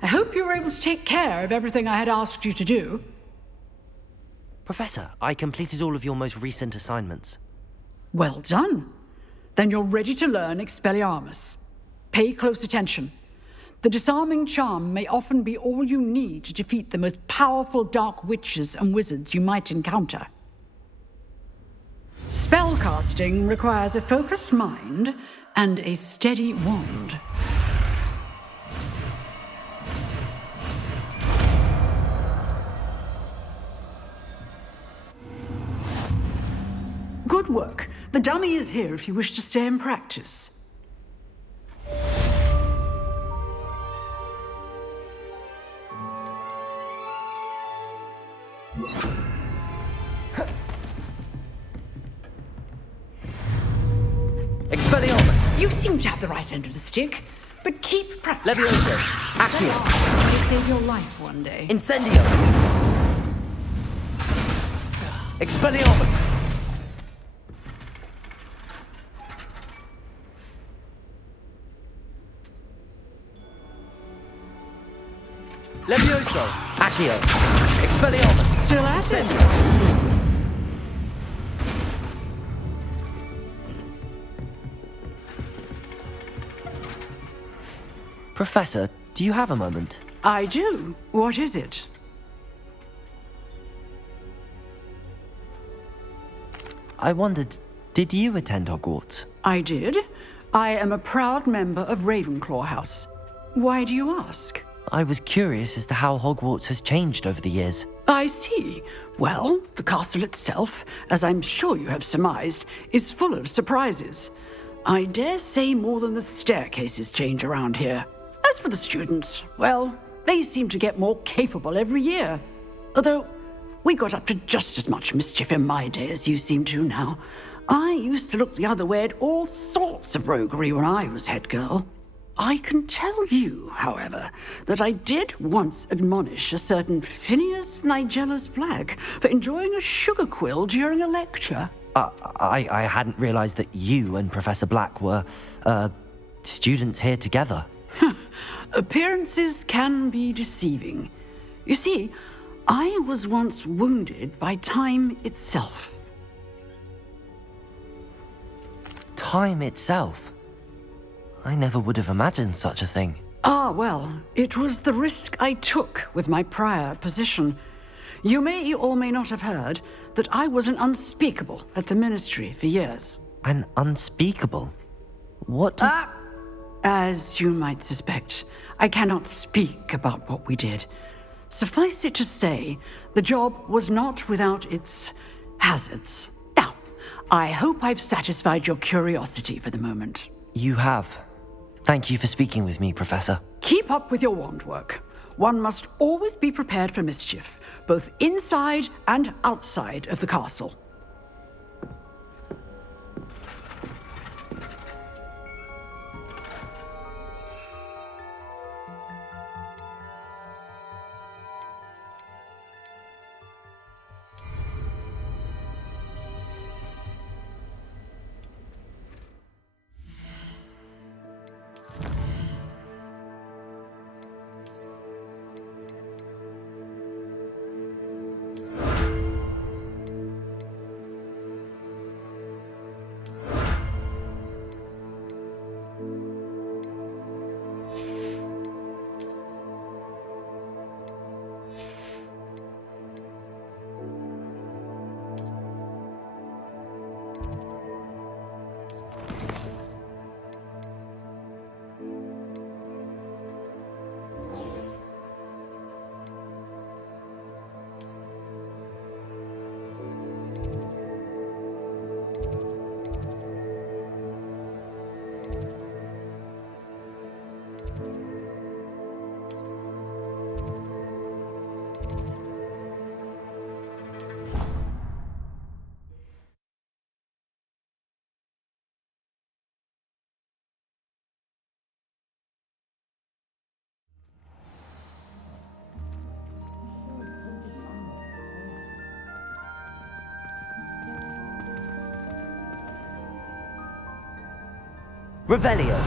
I hope you were able to take care of everything I had asked you to do. Professor, I completed all of your most recent assignments. Well done. Then you're ready to learn Expelliarmus. Pay close attention. The disarming charm may often be all you need to defeat the most powerful dark witches and wizards you might encounter. Spellcasting requires a focused mind and a steady wand. Good work. The dummy is here if you wish to stay and practice. Expelliarmus! You seem to have the right end of the stick, but keep practicing. Levioso! Accio! May save your life one day. Incendio! Expelliarmus! Levioso! Accio! Expelliarmus! Still at it? Professor, do you have a moment? I do. What is it? I wondered, did you attend Hogwarts? I did. I am a proud member of Ravenclaw House. Why do you ask? I was curious as to how Hogwarts has changed over the years. I see. Well, the castle itself, as I'm sure you have surmised, is full of surprises. I dare say more than the staircases change around here. As for the students, well, they seem to get more capable every year. Although, we got up to just as much mischief in my day as you seem to now. I used to look the other way at all sorts of roguery when I was head girl. I can tell you, however, that I did once admonish a certain Phineas Nigella's Black for enjoying a sugar quill during a lecture. I hadn't realized that you and Professor Black were, students here together. Appearances can be deceiving. You see, I was once wounded by time itself. Time itself? I never would have imagined such a thing. Ah, well, it was the risk I took with my prior position. You may or may not have heard that I was an unspeakable at the ministry for years. An unspeakable? What does... As you might suspect, I cannot speak about what we did. Suffice it to say, the job was not without its hazards. Now, I hope I've satisfied your curiosity for the moment. You have. Thank you for speaking with me, Professor. Keep up with your wand work. One must always be prepared for mischief, both inside and outside of the castle. Revelio.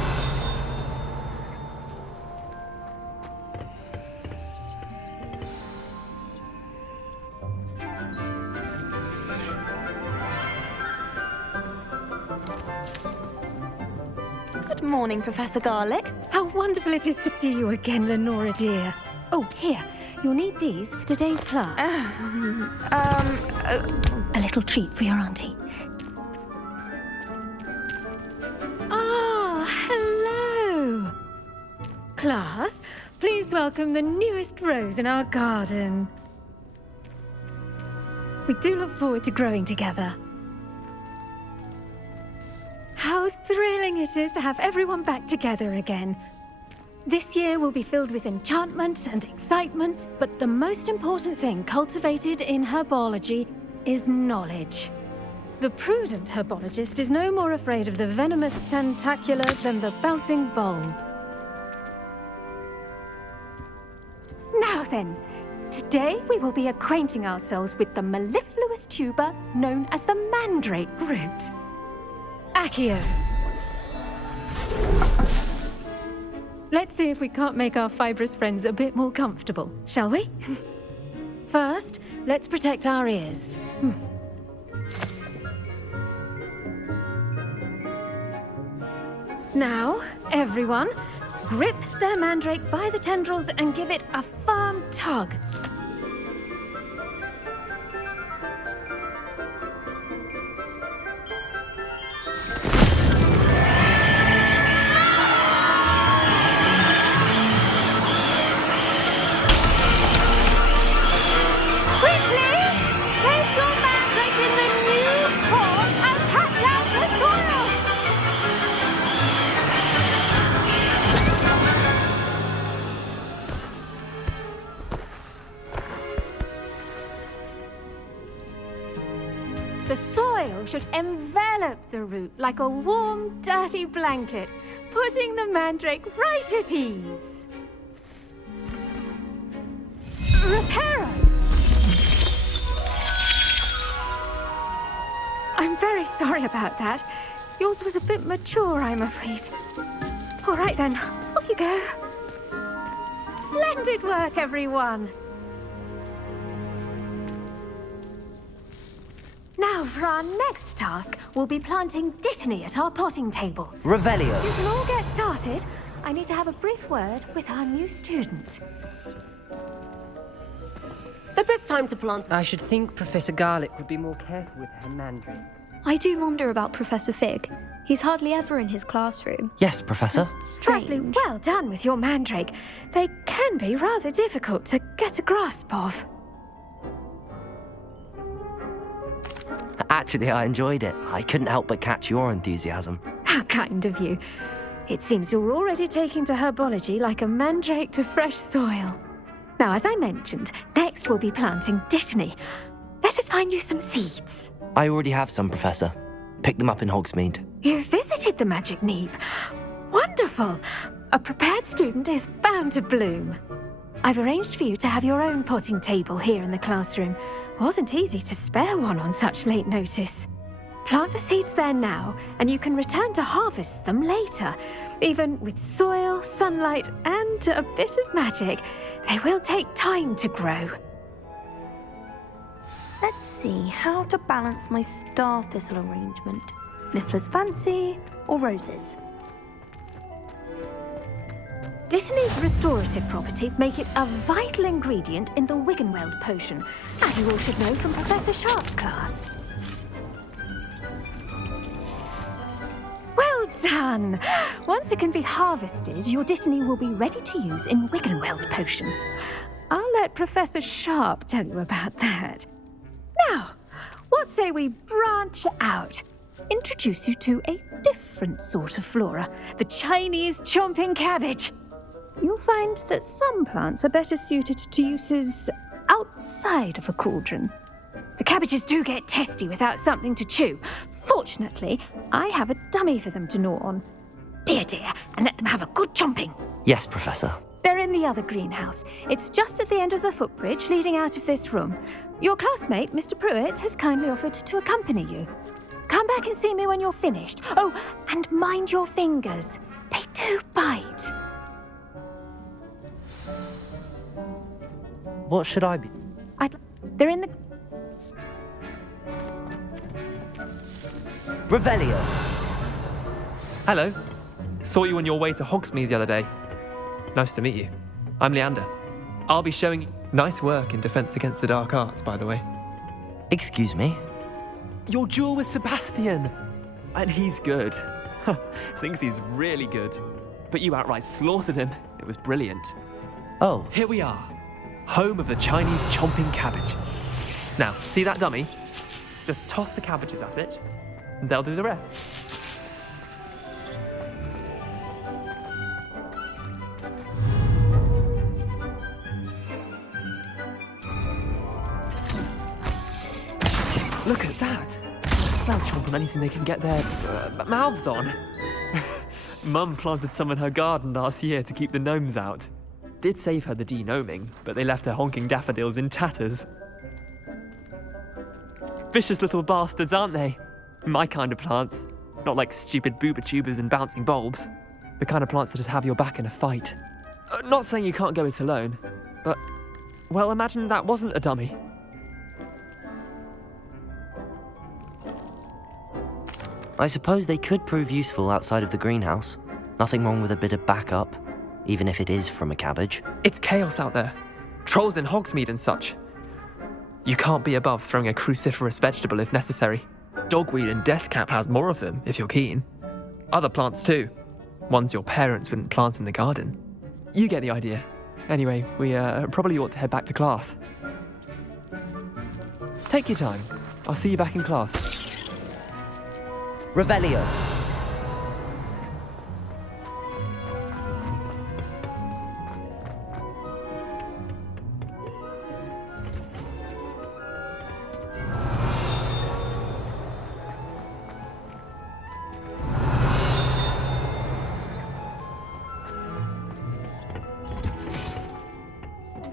Good morning, Professor Garlic. How wonderful it is to see you again, Lenora dear. Oh, here. You'll need these for today's class. A little treat for your auntie. Ah, hello. Class, please welcome the newest rose in our garden. We do look forward to growing together. How thrilling it is to have everyone back together again. This year will be filled with enchantment and excitement, but the most important thing cultivated in herbology is knowledge. The prudent herbologist is no more afraid of the venomous tentacular than the bouncing bulb. Now then, today we will be acquainting ourselves with the mellifluous tuber known as the mandrake root. Accio. Let's see if we can't make our fibrous friends a bit more comfortable, shall we? First, let's protect our ears. Now, everyone, grip their mandrake by the tendrils and give it a firm tug. The soil should envelop the root like a warm, dirty blanket, putting the mandrake right at ease. Reparo! I'm very sorry about that. Yours was a bit mature, I'm afraid. All right then, off you go. Splendid work, everyone. Now, for our next task, we'll be planting dittany at our potting tables. Revelio. You can all get started. I need to have a brief word with our new student. The best time to plant... I should think Professor Garlic would be more careful with her mandrakes. I do wonder about Professor Fig. He's hardly ever in his classroom. Yes, Professor. Firstly, well done with your mandrake. They can be rather difficult to get a grasp of. Actually, I enjoyed it. I couldn't help but catch your enthusiasm. How kind of you. It seems you're already taking to herbology like a mandrake to fresh soil. Now, as I mentioned, next we'll be planting dittany. Let us find you some seeds. I already have some, Professor. Picked them up in Hogsmeade. You visited the Magic Neep. Wonderful. A prepared student is bound to bloom. I've arranged for you to have your own potting table here in the classroom. Wasn't easy to spare one on such late notice. Plant the seeds there now, and you can return to harvest them later. Even with soil, sunlight, and a bit of magic, they will take time to grow. Let's see how to balance my star thistle arrangement. Niffler's fancy or roses? Dittany's restorative properties make it a vital ingredient in the Wiggenweld potion, as you all should know from Professor Sharp's class. Well done! Once it can be harvested, your dittany will be ready to use in Wiggenweld potion. I'll let Professor Sharp tell you about that. Now, what say we branch out? Introduce you to a different sort of flora, the Chinese chomping cabbage. You'll find that some plants are better suited to uses outside of a cauldron. The cabbages do get testy without something to chew. Fortunately, I have a dummy for them to gnaw on. Be a dear and let them have a good chomping. Yes, Professor. They're in the other greenhouse. It's just at the end of the footbridge leading out of this room. Your classmate, Mr. Pruitt, has kindly offered to accompany you. Come back and see me when you're finished. Oh, and mind your fingers. They do bite. What should I be? They're in the... Revelio. Hello. Saw you on your way to Hogsmeade the other day. Nice to meet you. I'm Leander. I'll be showing you nice work in Defense Against the Dark Arts, by the way. Excuse me? Your duel with Sebastian! And he's good. Thinks he's really good. But you outright slaughtered him. It was brilliant. Oh, Here we are. Home of the Chinese chomping cabbage. Now, see that dummy? Just toss the cabbages at it, and they'll do the rest. Look at that! They'll chomp on anything they can get their mouths on. Mum planted some in her garden last year to keep the gnomes out. Did save her the de-gnoming, but they left her honking daffodils in tatters. Vicious little bastards, aren't they? My kind of plants. Not like stupid booba tubers and bouncing bulbs. The kind of plants that just have your back in a fight. Not saying you can't go it alone, but, well, imagine that wasn't a dummy. I suppose they could prove useful outside of the greenhouse. Nothing wrong with a bit of backup, even if it is from a cabbage. It's chaos out there. Trolls in Hogsmeade and such. You can't be above throwing a cruciferous vegetable if necessary. Dogweed and deathcap has more of them, if you're keen. Other plants too. Ones your parents wouldn't plant in the garden. You get the idea. Anyway, we probably ought to head back to class. Take your time. I'll see you back in class. Revelio.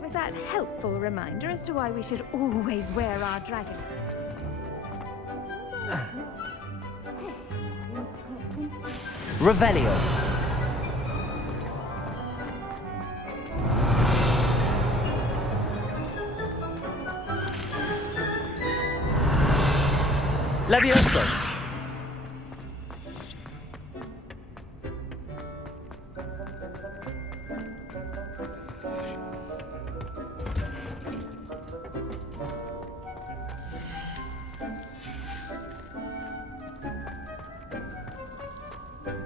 With that helpful reminder as to why we should always wear our dragon. Revelio. Levioso.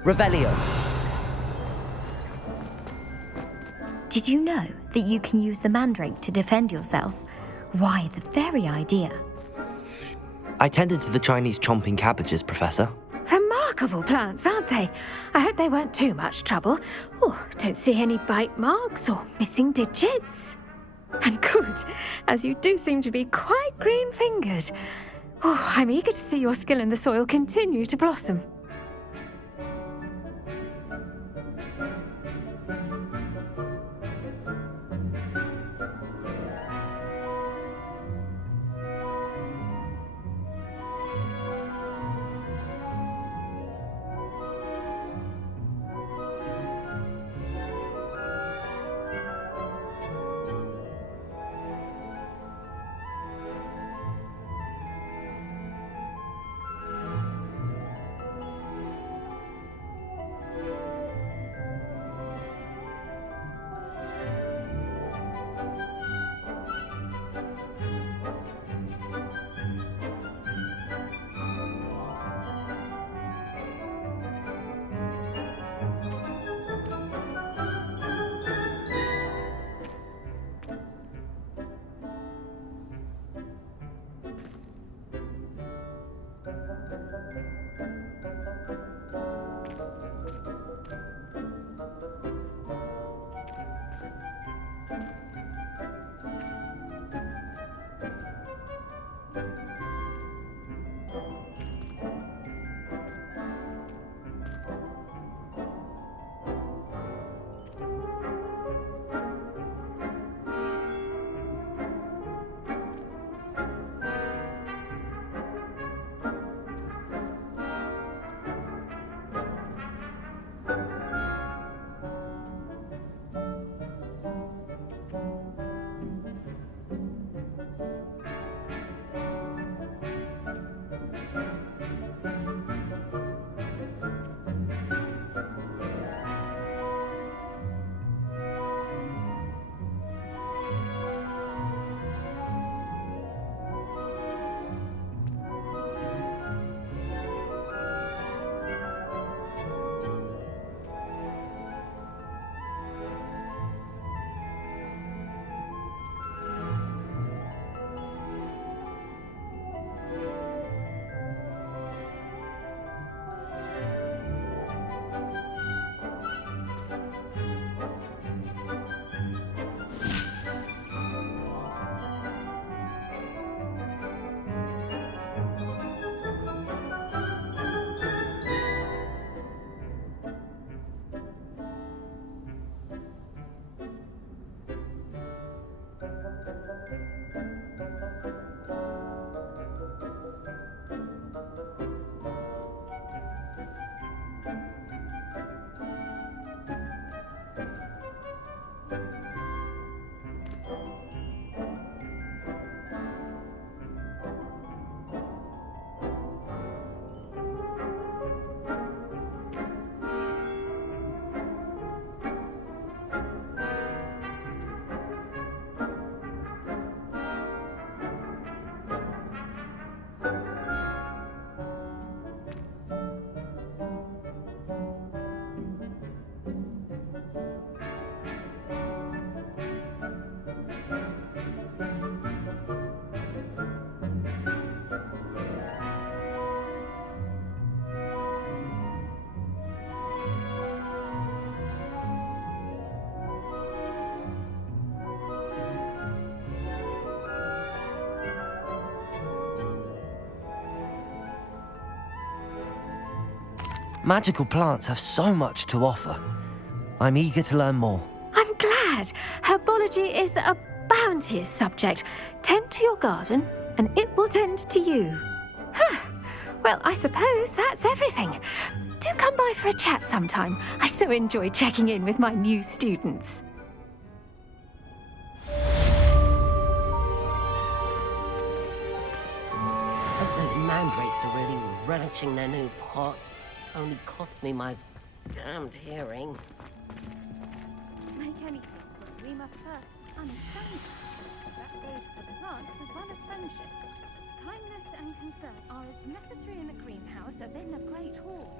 Revelio. Did you know that you can use the mandrake to defend yourself? Why, the very idea. I tended to the Chinese chomping cabbages, Professor. Remarkable plants, aren't they? I hope they weren't too much trouble. Oh, don't see any bite marks or missing digits. And good, as you do seem to be quite green-fingered. Oh, I'm eager to see your skill in the soil continue to blossom. Magical plants have so much to offer. I'm eager to learn more. I'm glad. Herbology is a bounteous subject. Tend to your garden, and it will tend to you. Well, I suppose that's everything. Do come by for a chat sometime. I so enjoy checking in with my new students. Those mandrakes are really relishing their new pots. Only cost me my damned hearing. Like anything, we must first understand it. That goes for plants as well as friendships. Kindness and concern are as necessary in the greenhouse as in the Great Hall.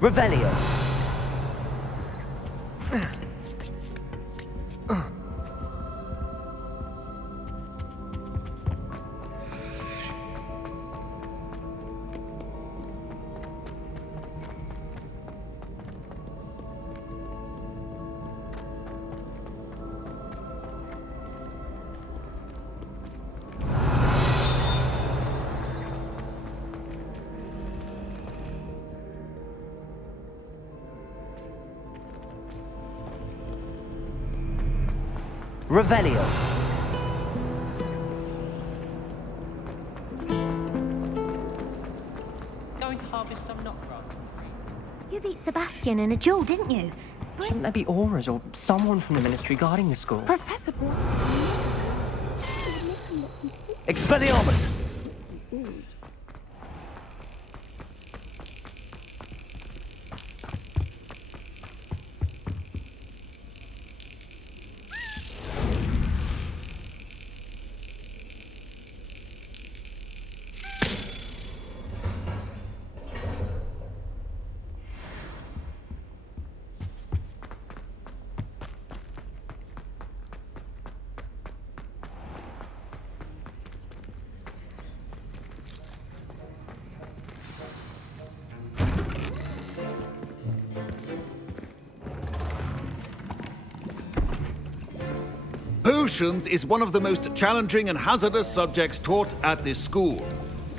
Revelio. Revelio. Going to harvest some nut grass. You beat Sebastian in a duel, didn't you? Shouldn't there be auras or someone from the ministry guarding the school? Professor Expelliarmus! Potions is one of the most challenging and hazardous subjects taught at this school.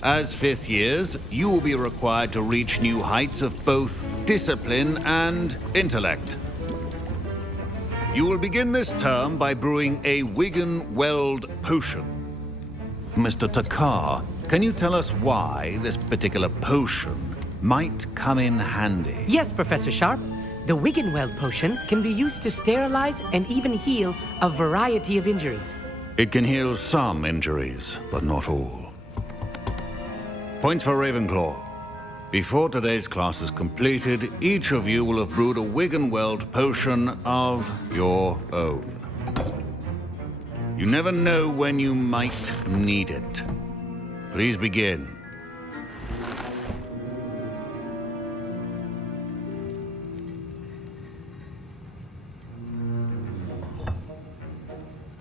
As fifth years, you will be required to reach new heights of both discipline and intellect. You will begin this term by brewing a Wiggenweld potion. Mr. Takar, can you tell us why this particular potion might come in handy? Yes, Professor Sharp. The Wiggenweld potion can be used to sterilize and even heal a variety of injuries. It can heal some injuries, but not all. Points for Ravenclaw. Before today's class is completed, each of you will have brewed a Wiggenweld potion of your own. You never know when you might need it. Please begin.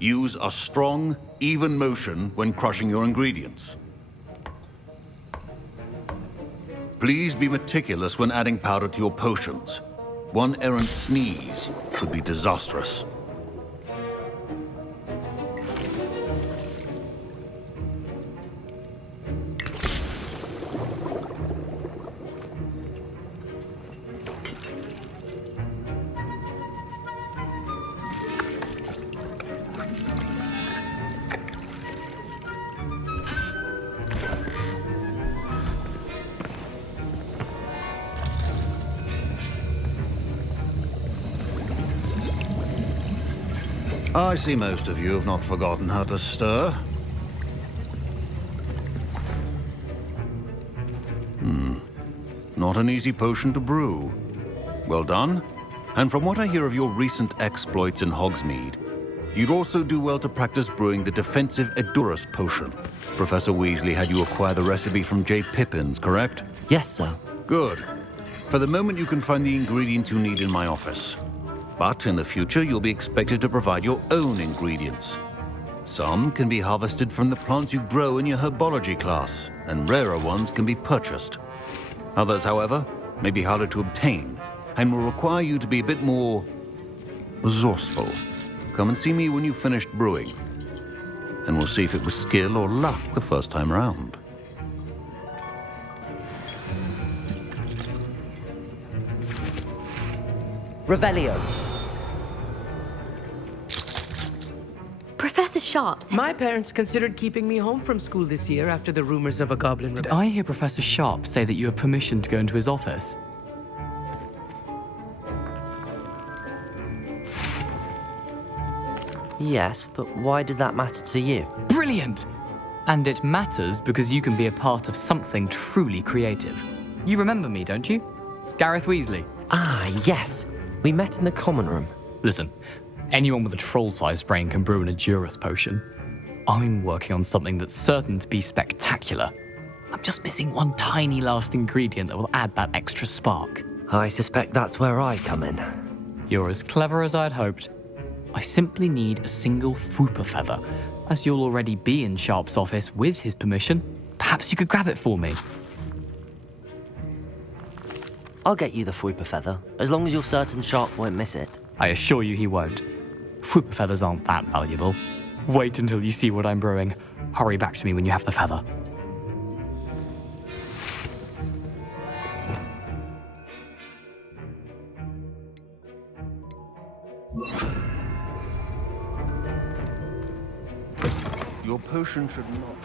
Use a strong, even motion when crushing your ingredients. Please be meticulous when adding powder to your potions. One errant sneeze could be disastrous. I see most of you have not forgotten how to stir. Not an easy potion to brew. Well done. And from what I hear of your recent exploits in Hogsmeade, you'd also do well to practice brewing the defensive Edurus potion. Professor Weasley had you acquire the recipe from J. Pippins, correct? Yes, sir. Good. For the moment, you can find the ingredients you need in my office. But in the future, you'll be expected to provide your own ingredients. Some can be harvested from the plants you grow in your herbology class, and rarer ones can be purchased. Others, however, may be harder to obtain, and will require you to be a bit more resourceful. Come and see me when you've finished brewing, and we'll see if it was skill or luck the first time round. Revelio. Professor Sharp said... My parents considered keeping me home from school this year after the rumors of a goblin Did rebellion. I hear Professor Sharp say that you have permission to go into his office? Yes, but why does that matter to you? Brilliant! And it matters because you can be a part of something truly creative. You remember me, don't you? Gareth Weasley. Ah, yes. We met in the common room. Listen, anyone with a troll-sized brain can brew an Edurus potion. I'm working on something that's certain to be spectacular. I'm just missing one tiny last ingredient that will add that extra spark. I suspect that's where I come in. You're as clever as I'd hoped. I simply need a single Fwooper feather. As you'll already be in Sharp's office with his permission, perhaps you could grab it for me. I'll get you the Fwooper feather, as long as you're certain Sharp won't miss it. I assure you he won't. Fwooper feathers aren't that valuable. Wait until you see what I'm brewing. Hurry back to me when you have the feather. Your potion should not...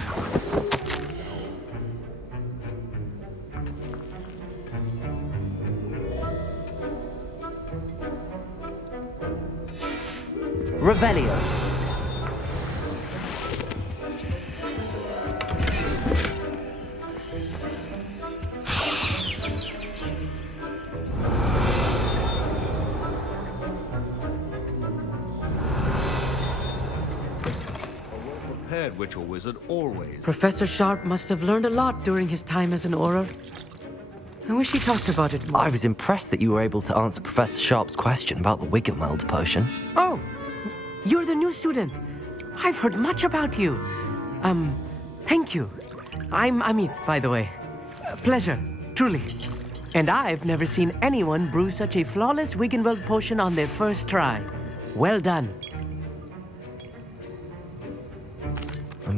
Revelio. Prepared witch or wizard always. Professor Sharp must have learned a lot during his time as an Auror. I wish he talked about it more. I was impressed that you were able to answer Professor Sharp's question about the Wiggenweld potion. Oh, you're the new student. I've heard much about you. Thank you. I'm Amit, by the way. Pleasure, truly. And I've never seen anyone brew such a flawless Wiggenweld potion on their first try. Well done.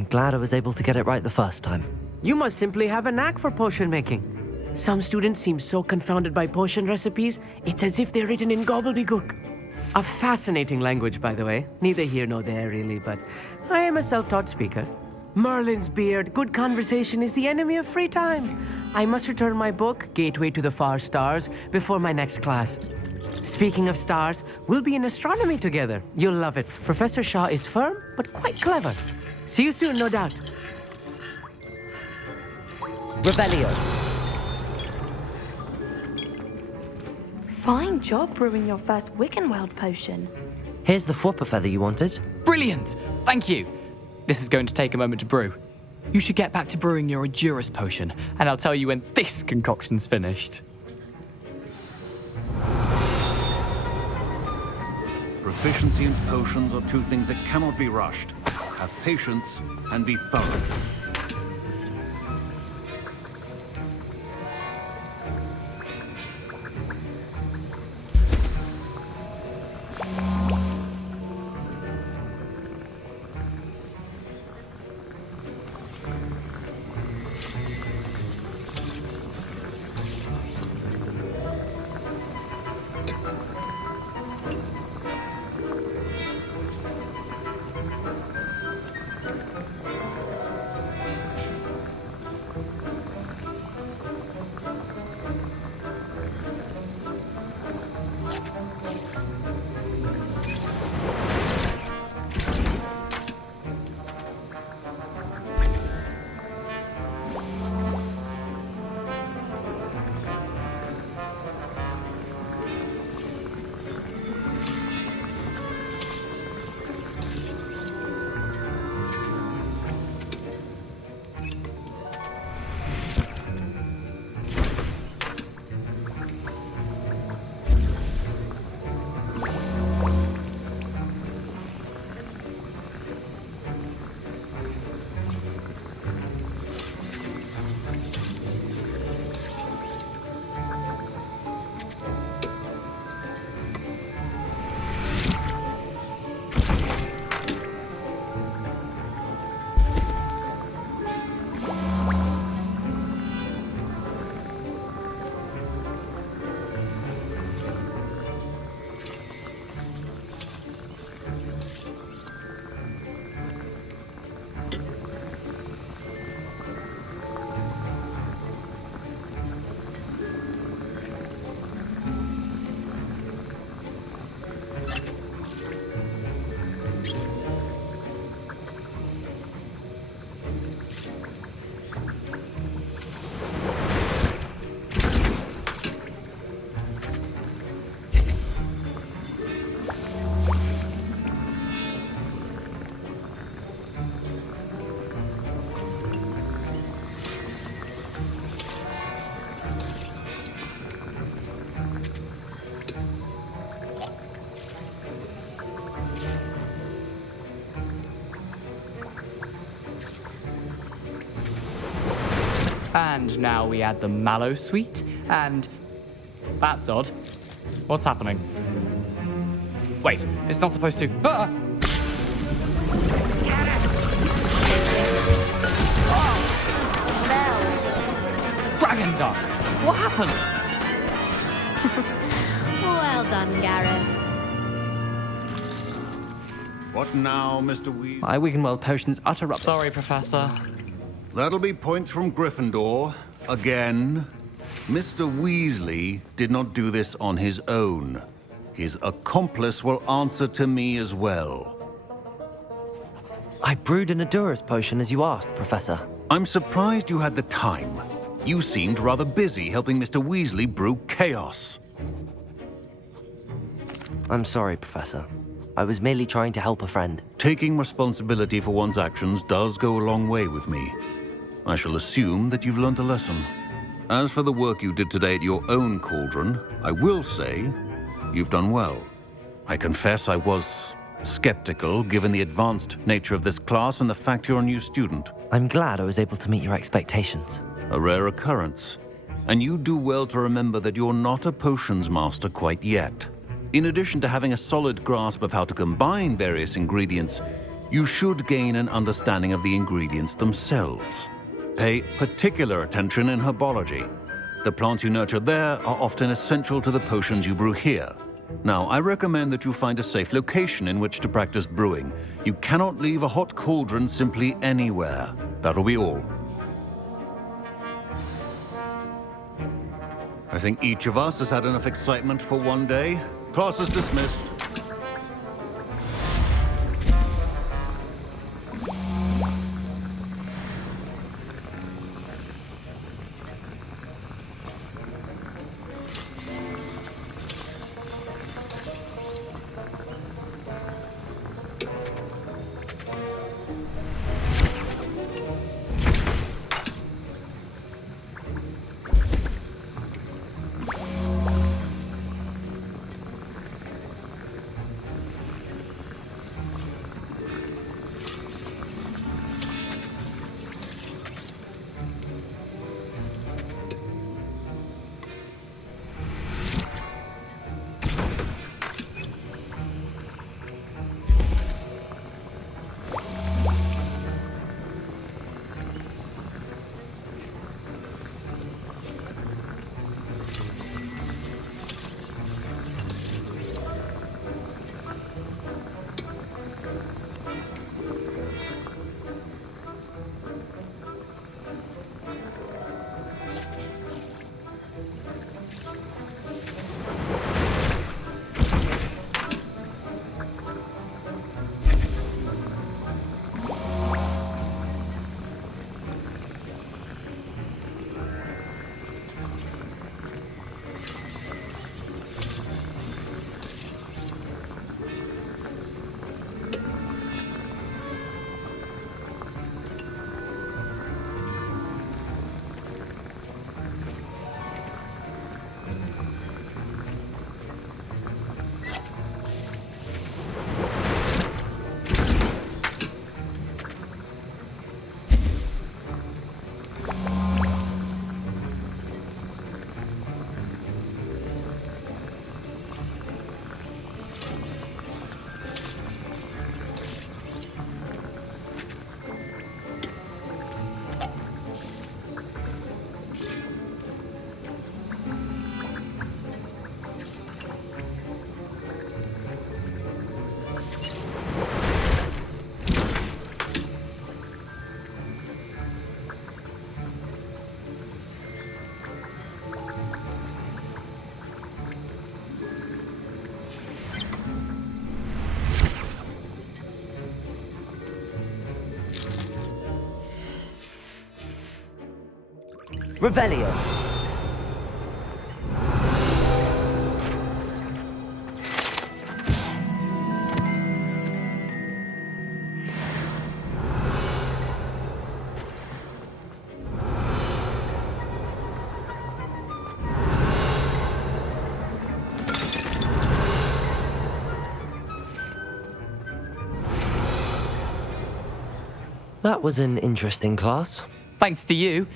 glad I was able to get it right the first time. You must simply have a knack for potion making. Some students seem so confounded by potion recipes, it's as if they're written in gobbledygook. A fascinating language, by the way. Neither here nor there, really, but I am a self-taught speaker. Merlin's beard, good conversation is the enemy of free time. I must return my book, Gateway to the Far Stars, before my next class. Speaking of stars, we'll be in astronomy together. You'll love it. Professor Shaw is firm, but quite clever. See you soon, no doubt. Revelio. Fine job brewing your first Wickenweld potion. Here's the Whopper feather you wanted. Brilliant! Thank you. This is going to take a moment to brew. You should get back to brewing your Edurus potion, and I'll tell you when this concoction's finished. Proficiency in potions are two things that cannot be rushed. Have patience and be thorough. And now we add the mallow sweet, and... That's odd. What's happening? Wait, it's not supposed to... Ah! Dragon duck! What happened? Well done, Gareth. What now, Mr. Weasley? My Wickenweld potion's utter rubbish. Sorry, Professor. That'll be points from Gryffindor. Again. Mr. Weasley did not do this on his own. His accomplice will answer to me as well. I brewed an Edurus potion as you asked, Professor. I'm surprised you had the time. You seemed rather busy helping Mr. Weasley brew chaos. I'm sorry, Professor. I was merely trying to help a friend. Taking responsibility for one's actions does go a long way with me. I shall assume that you've learnt a lesson. As for the work you did today at your own cauldron, I will say you've done well. I confess I was skeptical given the advanced nature of this class and the fact you're a new student. I'm glad I was able to meet your expectations. A rare occurrence. And you do well to remember that you're not a potions master quite yet. In addition to having a solid grasp of how to combine various ingredients, You should gain an understanding of the ingredients themselves. Pay particular attention in herbology. The plants you nurture there are often essential to the potions you brew here. Now, I recommend that you find a safe location in which to practice brewing. You cannot leave a hot cauldron simply anywhere. That'll be all. I think each of us has had enough excitement for one day. Class is dismissed. Revelio. That was an interesting class. Thanks to you.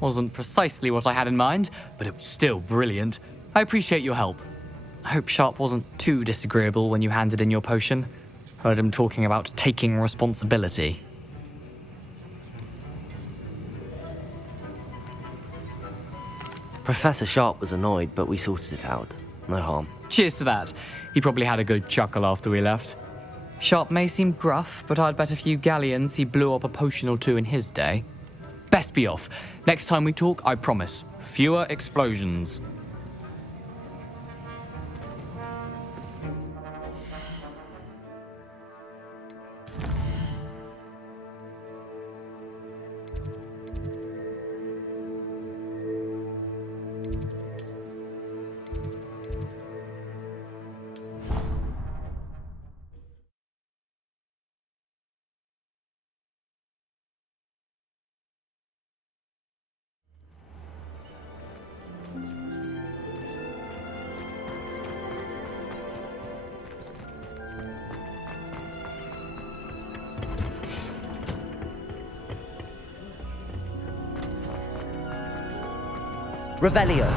Wasn't precisely what I had in mind, but it was still brilliant. I appreciate your help. I hope Sharp wasn't too disagreeable when you handed in your potion. Heard him talking about taking responsibility. Professor Sharp was annoyed, but we sorted it out. No harm. Cheers to that. He probably had a good chuckle after we left. Sharp may seem gruff, but I'd bet a few galleons he blew up a potion or two in his day. Best be off. Next time we talk, I promise, fewer explosions. Revelio.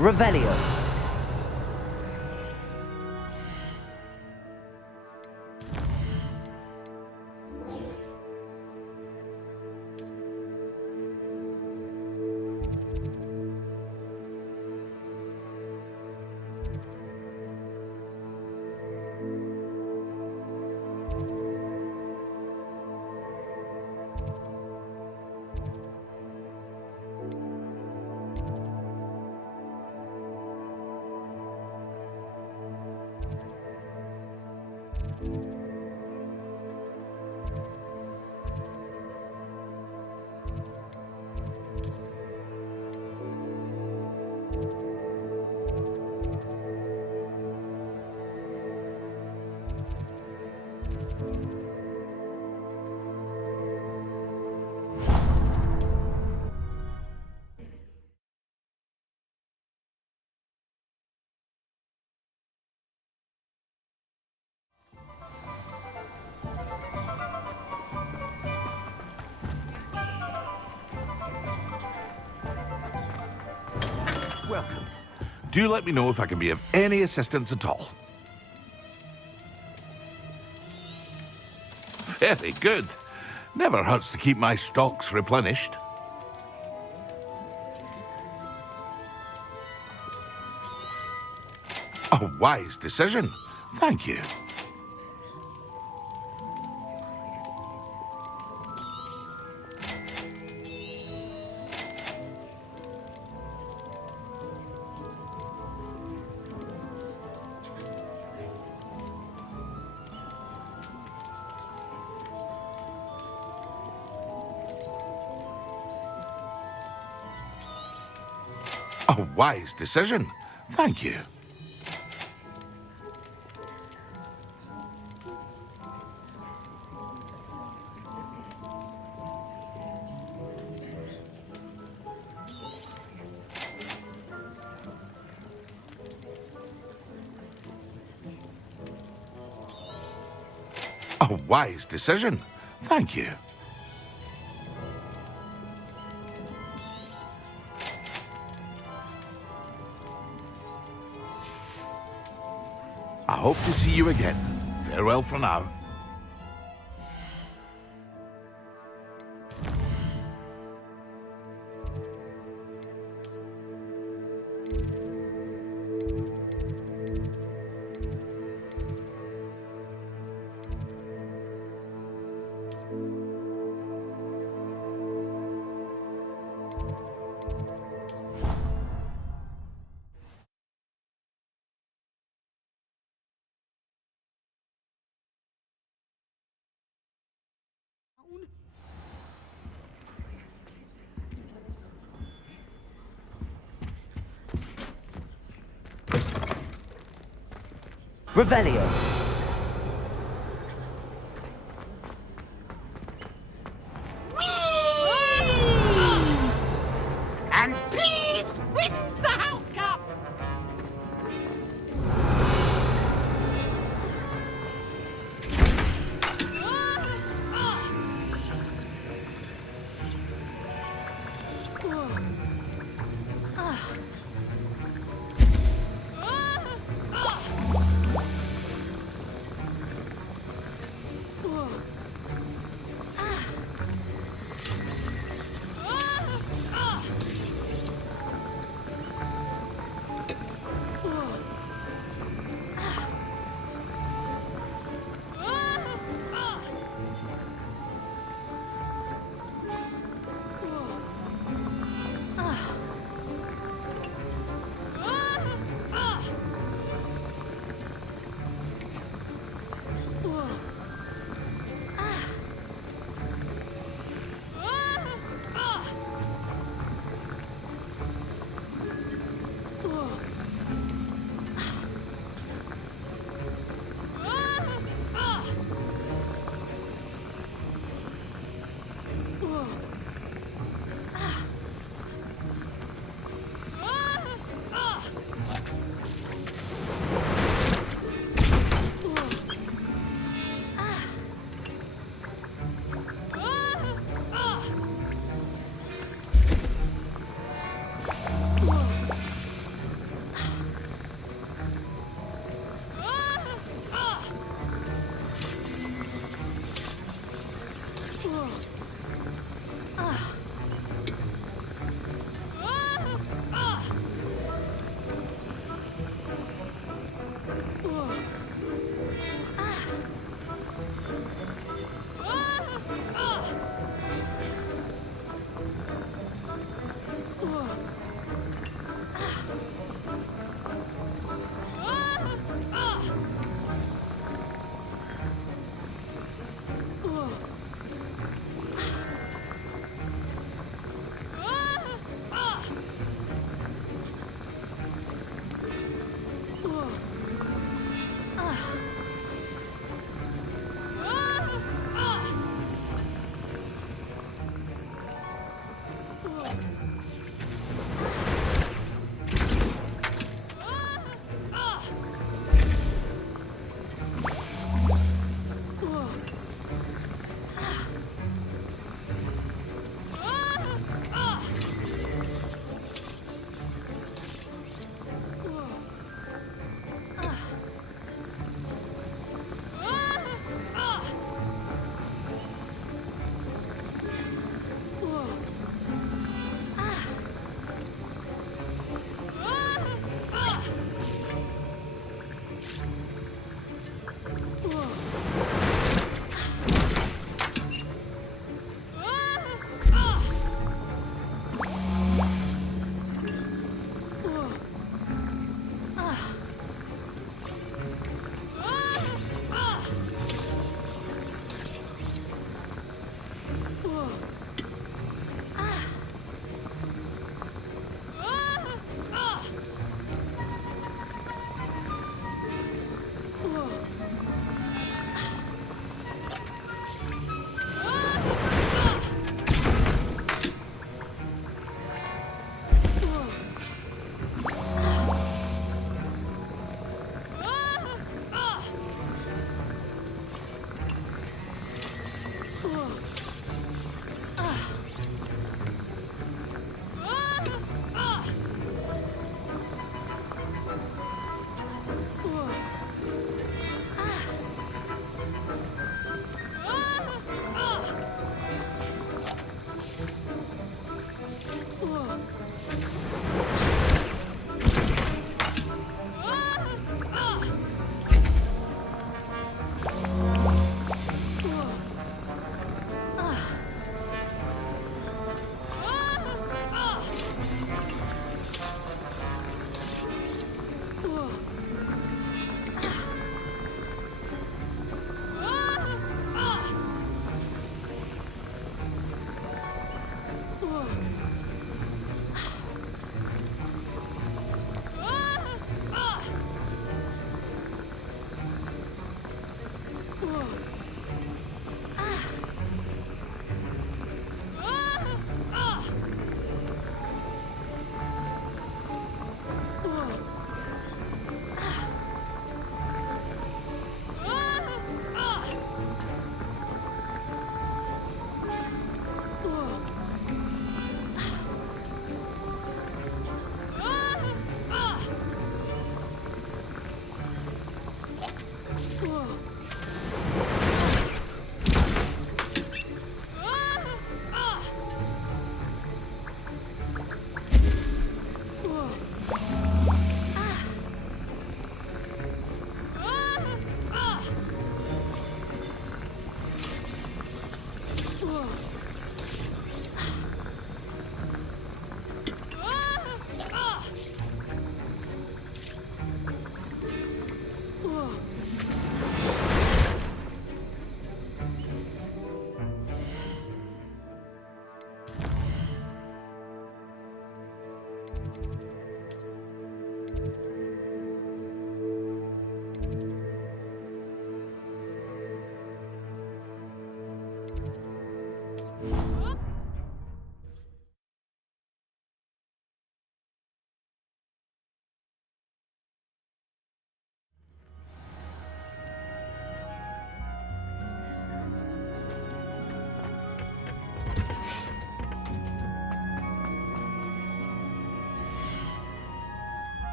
Revelio. Welcome. Do let me know if I can be of any assistance at all. Very good. Never hurts to keep my stocks replenished. A wise decision. Thank you. A wise decision. Thank you. A wise decision. Thank you. I hope to see you again. Farewell for now. Revelio. And Peeves wins the House Cup!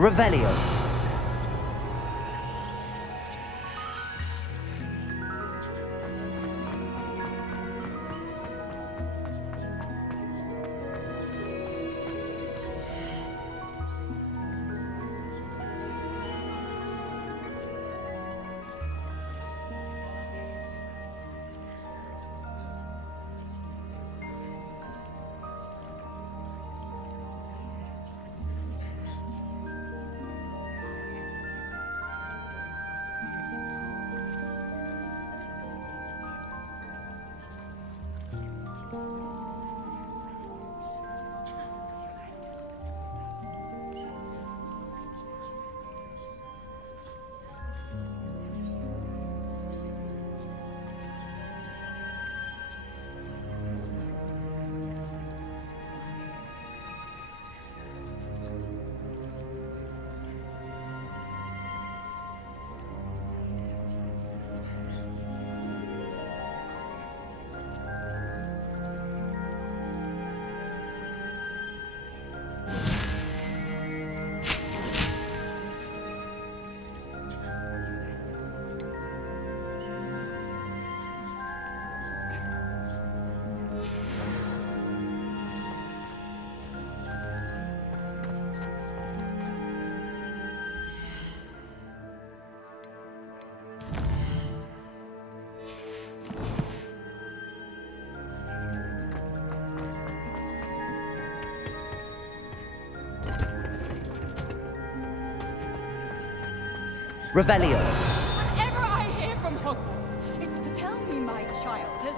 Revelio. Revelio. Hogwarts. It's to tell me my child has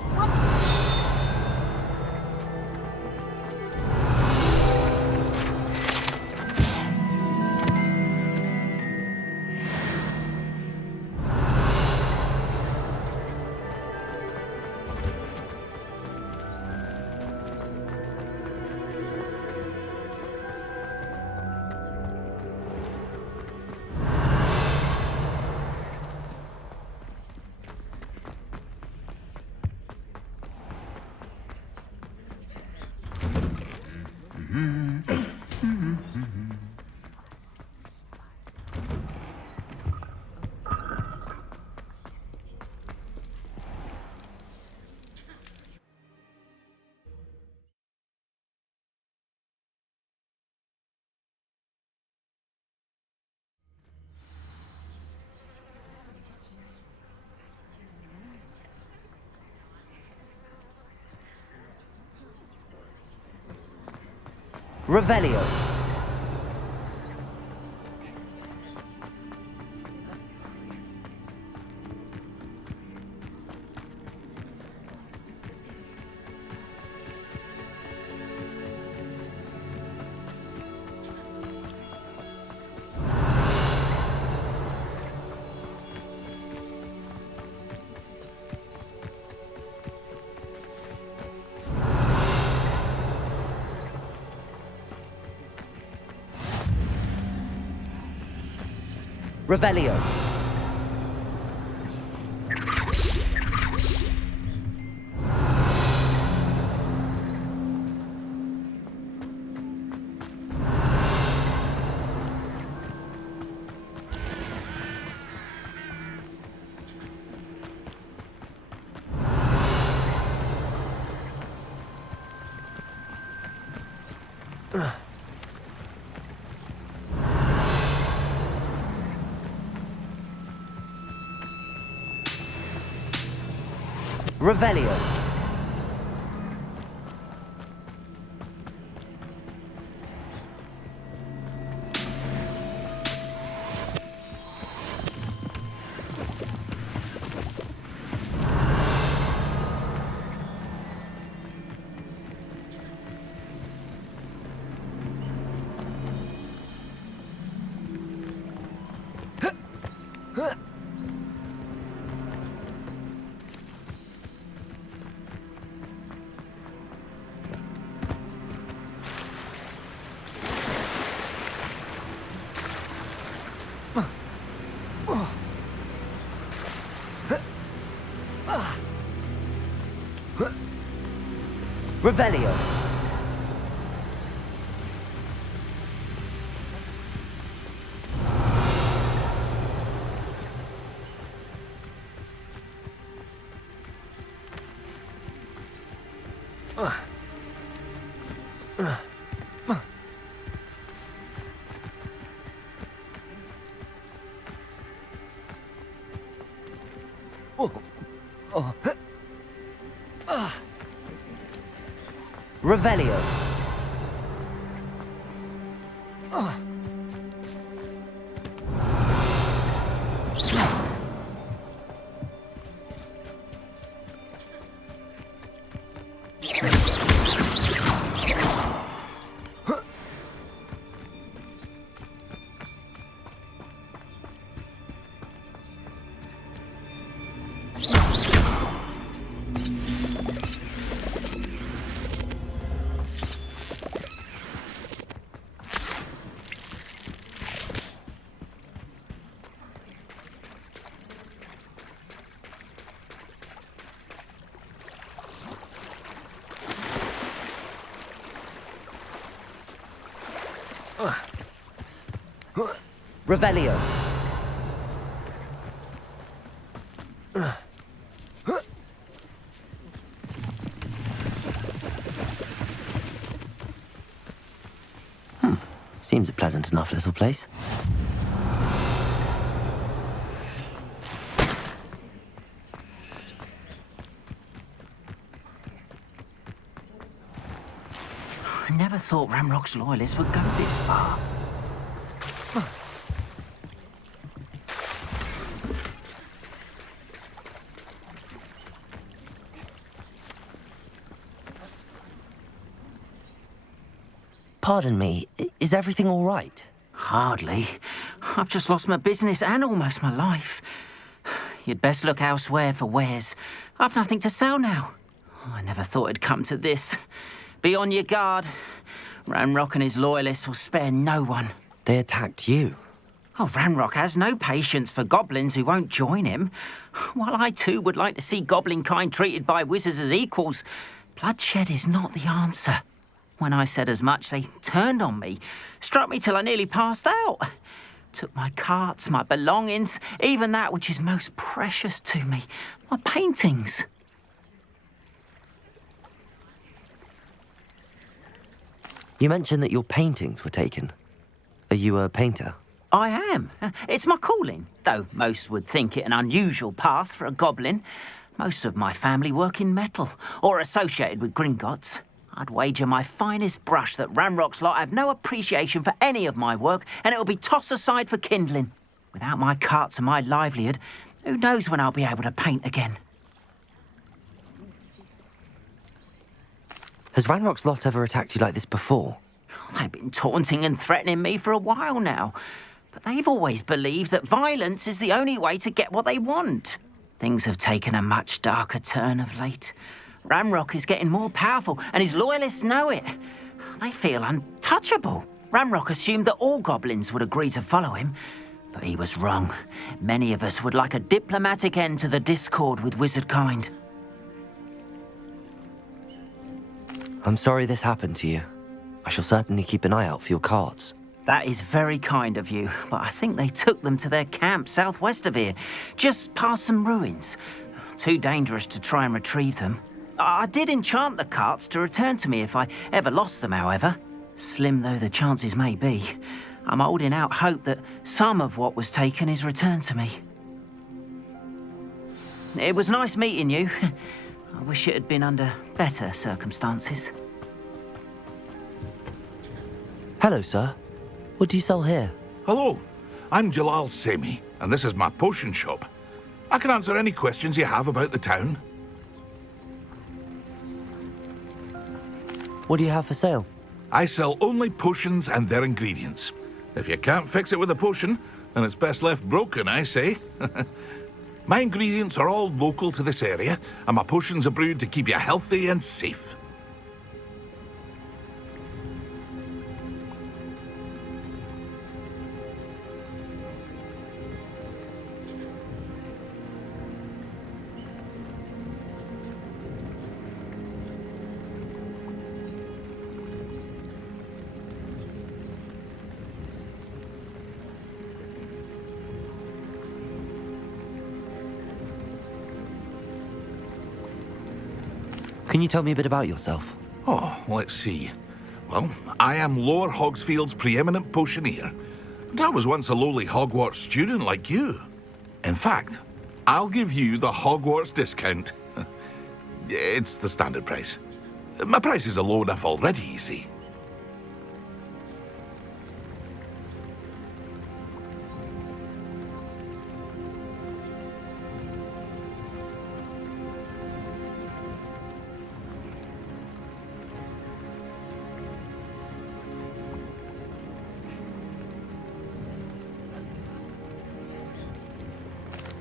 Revelio. Revelio. Revelio. Revelio. Revelio. Revelio. Seems a pleasant enough little place. I never thought Ramrock's loyalists would go this far. Pardon me, is everything all right? Hardly. I've just lost my business and almost my life. You'd best look elsewhere for wares. I've nothing to sell now. I never thought it'd come to this. Be on your guard. Ranrock and his loyalists will spare no one. They attacked you? Oh, Ranrock has no patience for goblins who won't join him. While I too would like to see goblin kind treated by wizards as equals, bloodshed is not the answer. When I said as much, they turned on me, struck me till I nearly passed out. Took my carts, my belongings, even that which is most precious to me, my paintings. You mentioned that your paintings were taken. Are you a painter? I am. It's my calling, though most would think it an unusual path for a goblin. Most of my family work in metal, or associated with Gringotts. I'd wager my finest brush that Ranrock's lot have no appreciation for any of my work, and it'll be tossed aside for kindling. Without my carts and my livelihood, who knows when I'll be able to paint again? Has Ranrock's lot ever attacked you like this before? They've been taunting and threatening me for a while now, but they've always believed that violence is the only way to get what they want. Things have taken a much darker turn of late. Ranrock is getting more powerful, and his loyalists know it. They feel untouchable. Ranrock assumed that all goblins would agree to follow him, but he was wrong. Many of us would like a diplomatic end to the discord with wizard kind. I'm sorry this happened to you. I shall certainly keep an eye out for your carts. That is very kind of you, but I think they took them to their camp southwest of here, just past some ruins. Too dangerous to try and retrieve them. I did enchant the carts to return to me if I ever lost them, however. Slim though the chances may be, I'm holding out hope that some of what was taken is returned to me. It was nice meeting you. I wish it had been under better circumstances. Hello, sir. What do you sell here? Hello, I'm Jalal Semi, and this is my potion shop. I can answer any questions you have about the town. What do you have for sale? I sell only potions and their ingredients. If you can't fix it with a potion, then it's best left broken, I say. My ingredients are all local to this area, and my potions are brewed to keep you healthy and safe. Can you tell me a bit about yourself? Oh, let's see. Well, I am Lower Hogsfield's preeminent potioneer. But I was once a lowly Hogwarts student like you. In fact, I'll give you the Hogwarts discount. It's the standard price. My prices are low enough already, you see.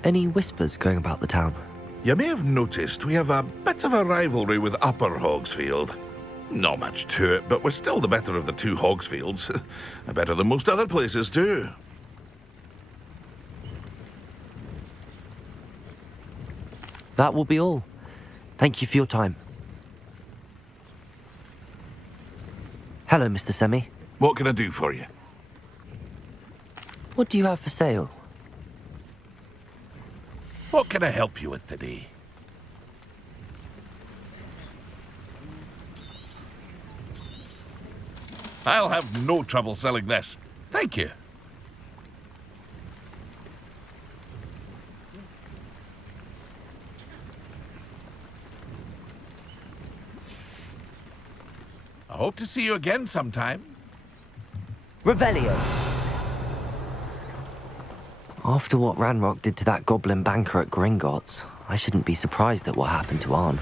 Any whispers going about the town? You may have noticed we have a bit of a rivalry with Upper Hogsfield. Not much to it, but we're still the better of the two Hogsfields. Better than most other places, too. That will be all. Thank you for your time. Hello, Mr. Semi. What can I do for you? What do you have for sale? What can I help you with today? I'll have no trouble selling this. Thank you. I hope to see you again sometime. Revelio. After what Ranrock did to that goblin banker at Gringotts, I shouldn't be surprised at what happened to Arn.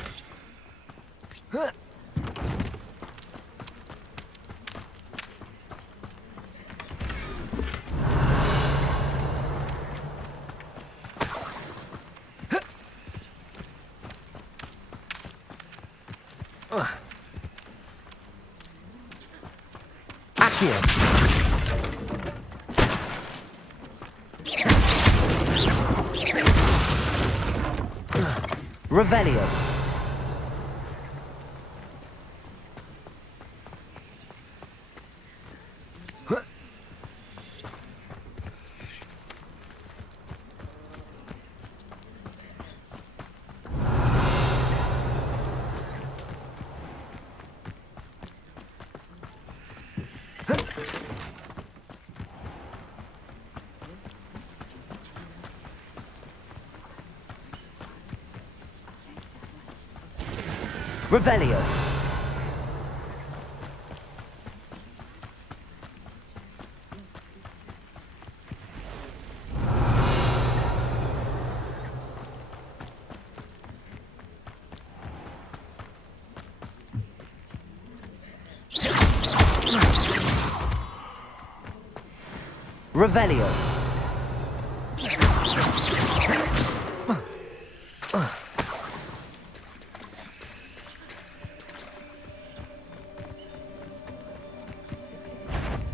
Accio. Revelio. Revelio. Revelio.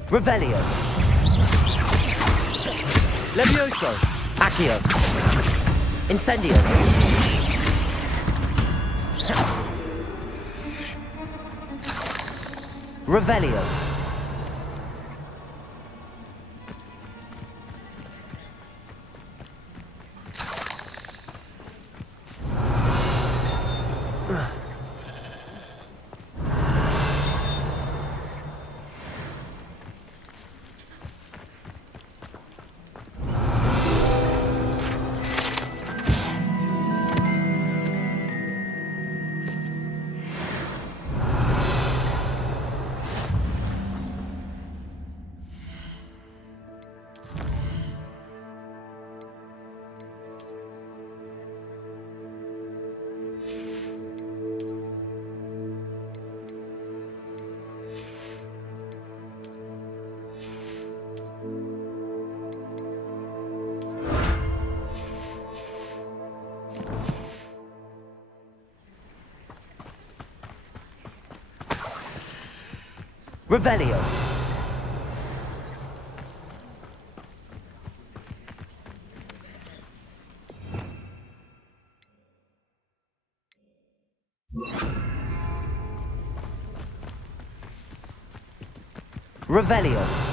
Revelio. Levioso. Accio. Incendio. Revelio. Revelio. Revelio.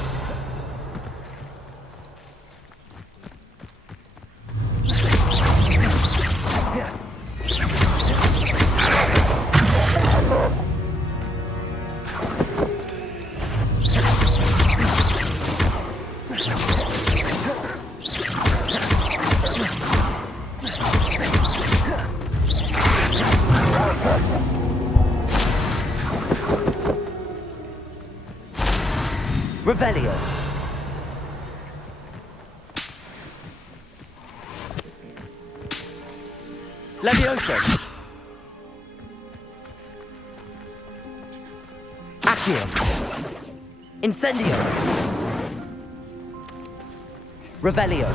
Revelio. Levioso. Accio. Incendio. Revelio.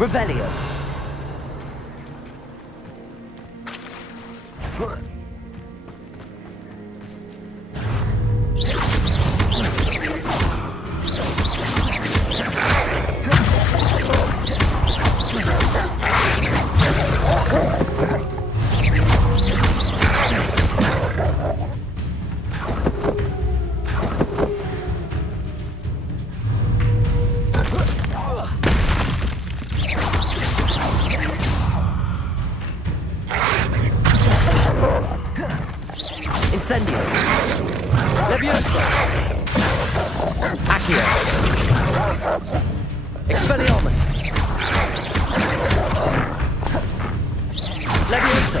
Revelio. Incendio. Levioso. Accio. Expelliarmus. Levioso!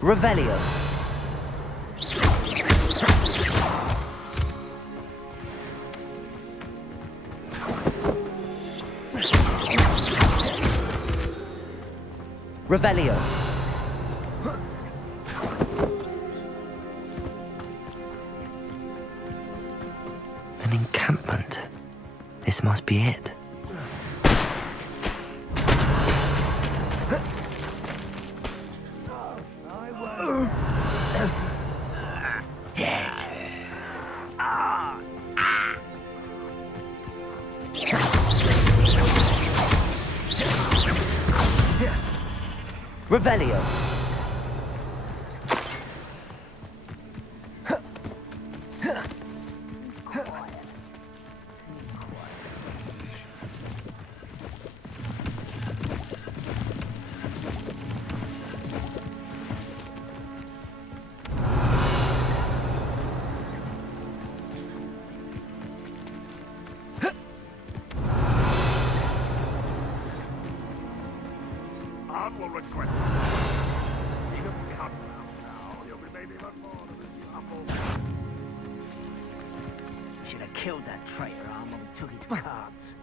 Revelio. Revelio. An encampment. This must be it. Revelio. Should have killed that traitor arm when we took his cards.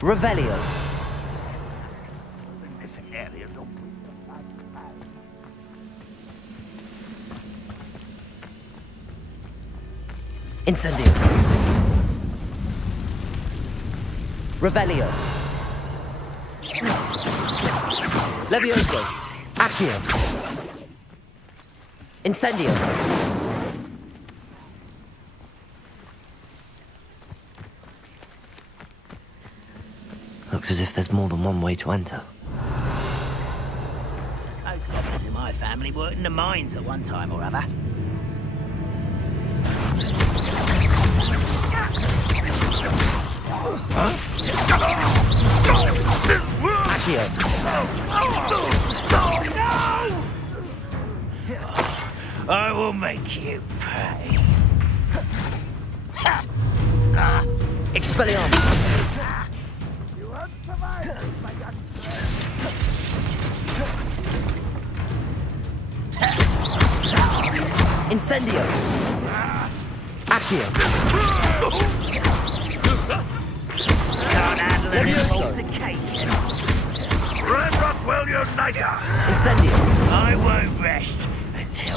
Revelio. Incendio. Revelio. Levioso. Accio. Incendio. Looks as if there's more than one way to enter. Both members in my family worked in the mines at one time or other. Huh? Accio. I will make you pay. Expelliarmus. Incendio. Accio. Levioso. Well, uniter. Incendio. I won't rest until...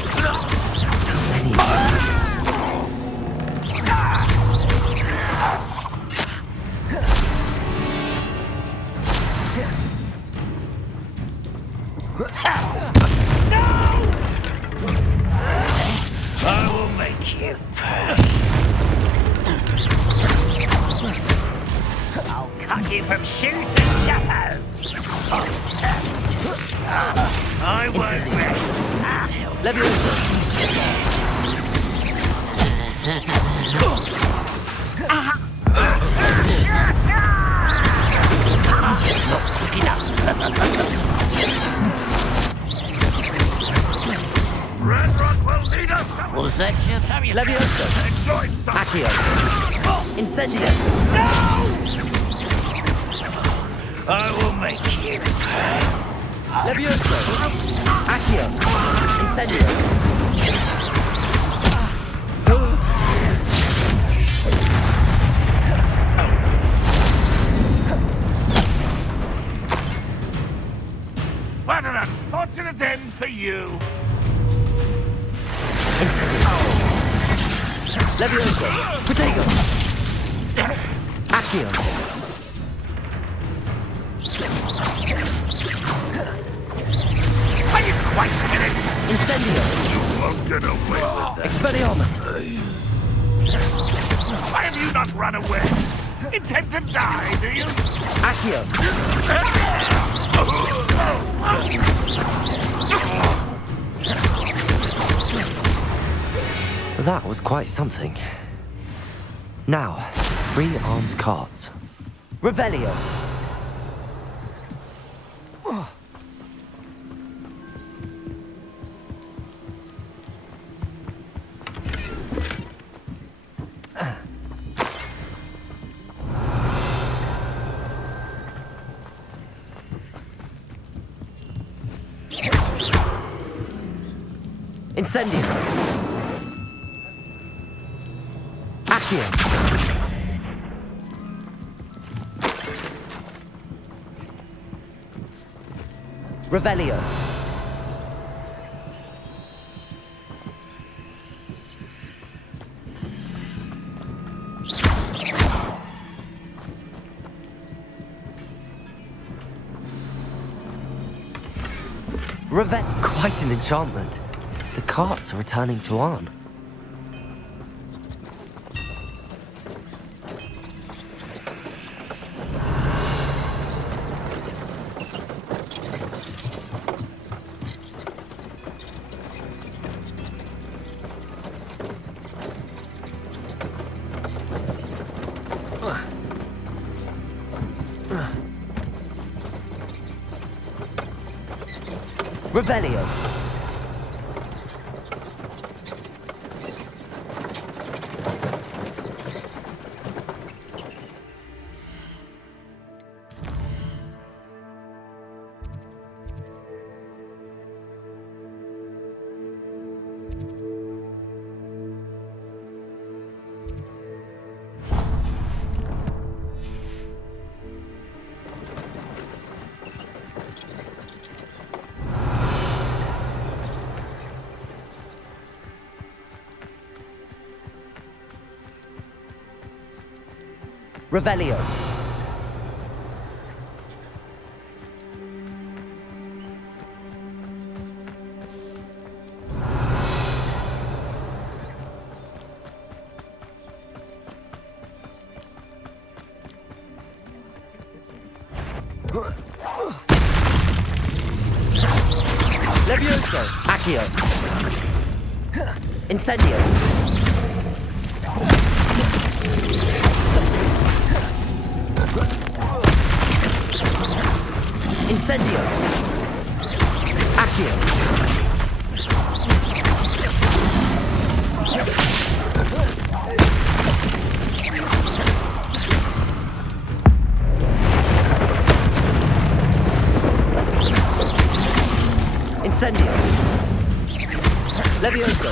I will make you pay. I'll cut you from shoes to shadow. I won't rest until... Levioso. Not quick enough. Was that your tummy? Levioso. Accio. Incendio. No! I will make you pay. Levioso. Accio. Incendio. What an unfortunate end for you. Incendio. Levioso. Protego. Accio. Are you quite finished? Incendio. You won't get away with that. Expelliarmus. Why have you not run away? Intend to die, do you? Accio. That was quite something. Now, 3 arms cards. Revelio. Incendio. Accio. Revelio. Quite an enchantment. The carts are returning to Arn. Revelio. Revelio. Levioso. Accio. Incendio. Incendio. Accio. Incendio. Levioso.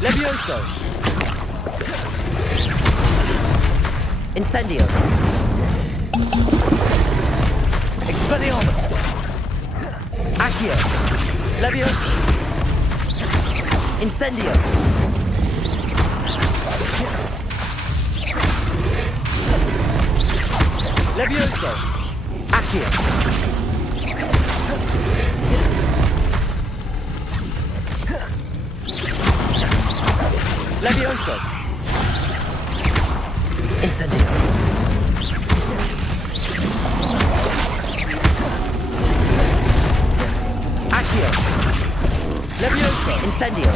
Levioso. Incendio. Expelliarmus. Accio. Levioso. Incendio. Levioso. Accio. Levioso. Incendio. Accio. Levioso. Incendio.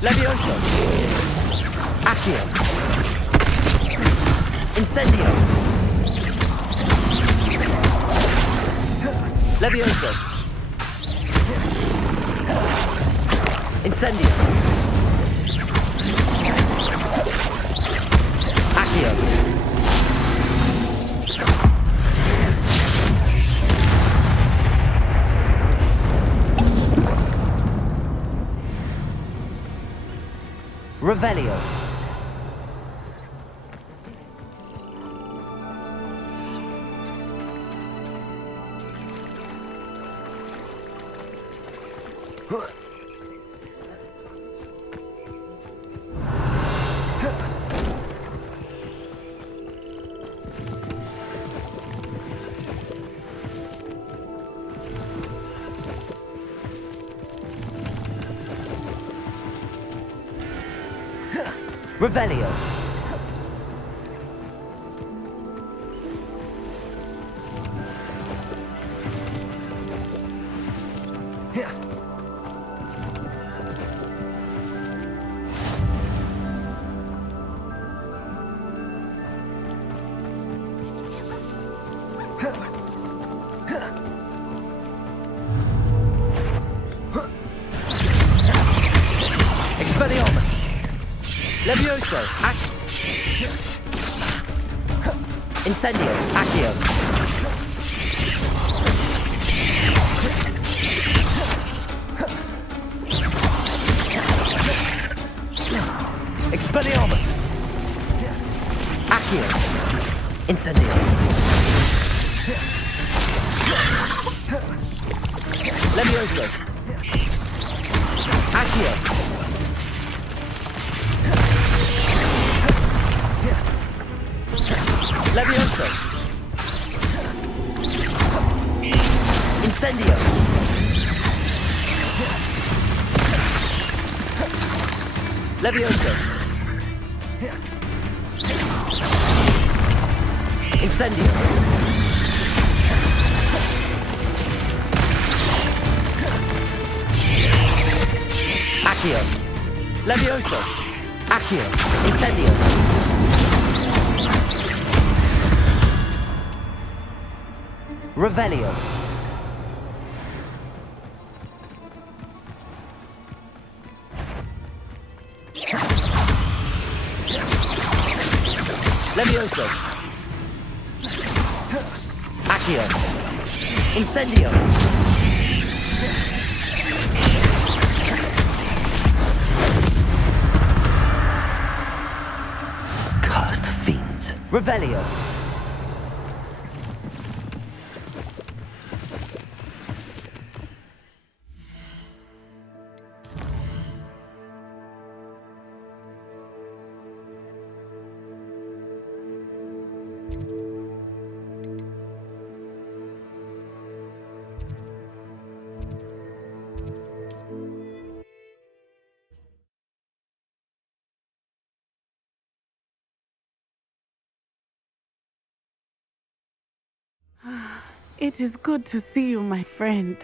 Levioso. Accio. Incendio. Levioso. Incendio. Accio. Revelio. Revelio. Expelliarmus. Levioso. Incendio. Accio. Expelliarmus. Accio. Incendio. Levioso. Accio. Levioso. Incendio. Levioso. Incendio. Accio. Levioso. Accio. Incendio. Revelio. Levioso. Accio. Incendio. Cursed fiends. Revelio. It is good to see you, my friend.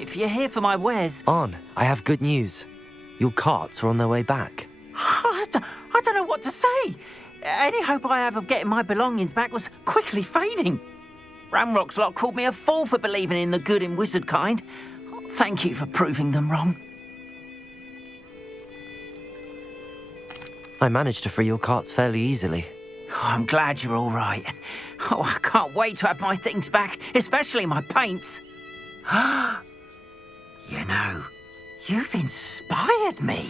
If you're here for my wares... On, I have good news. Your carts are on their way back. I don't know what to say. Any hope I have of getting my belongings back was quickly fading. Ramrock's lot called me a fool for believing in the good in wizard kind. Thank you for proving them wrong. I managed to free your carts fairly easily. Oh, I'm glad you're all right. Oh, I can't wait to have my things back, especially my paints. You know, you've inspired me.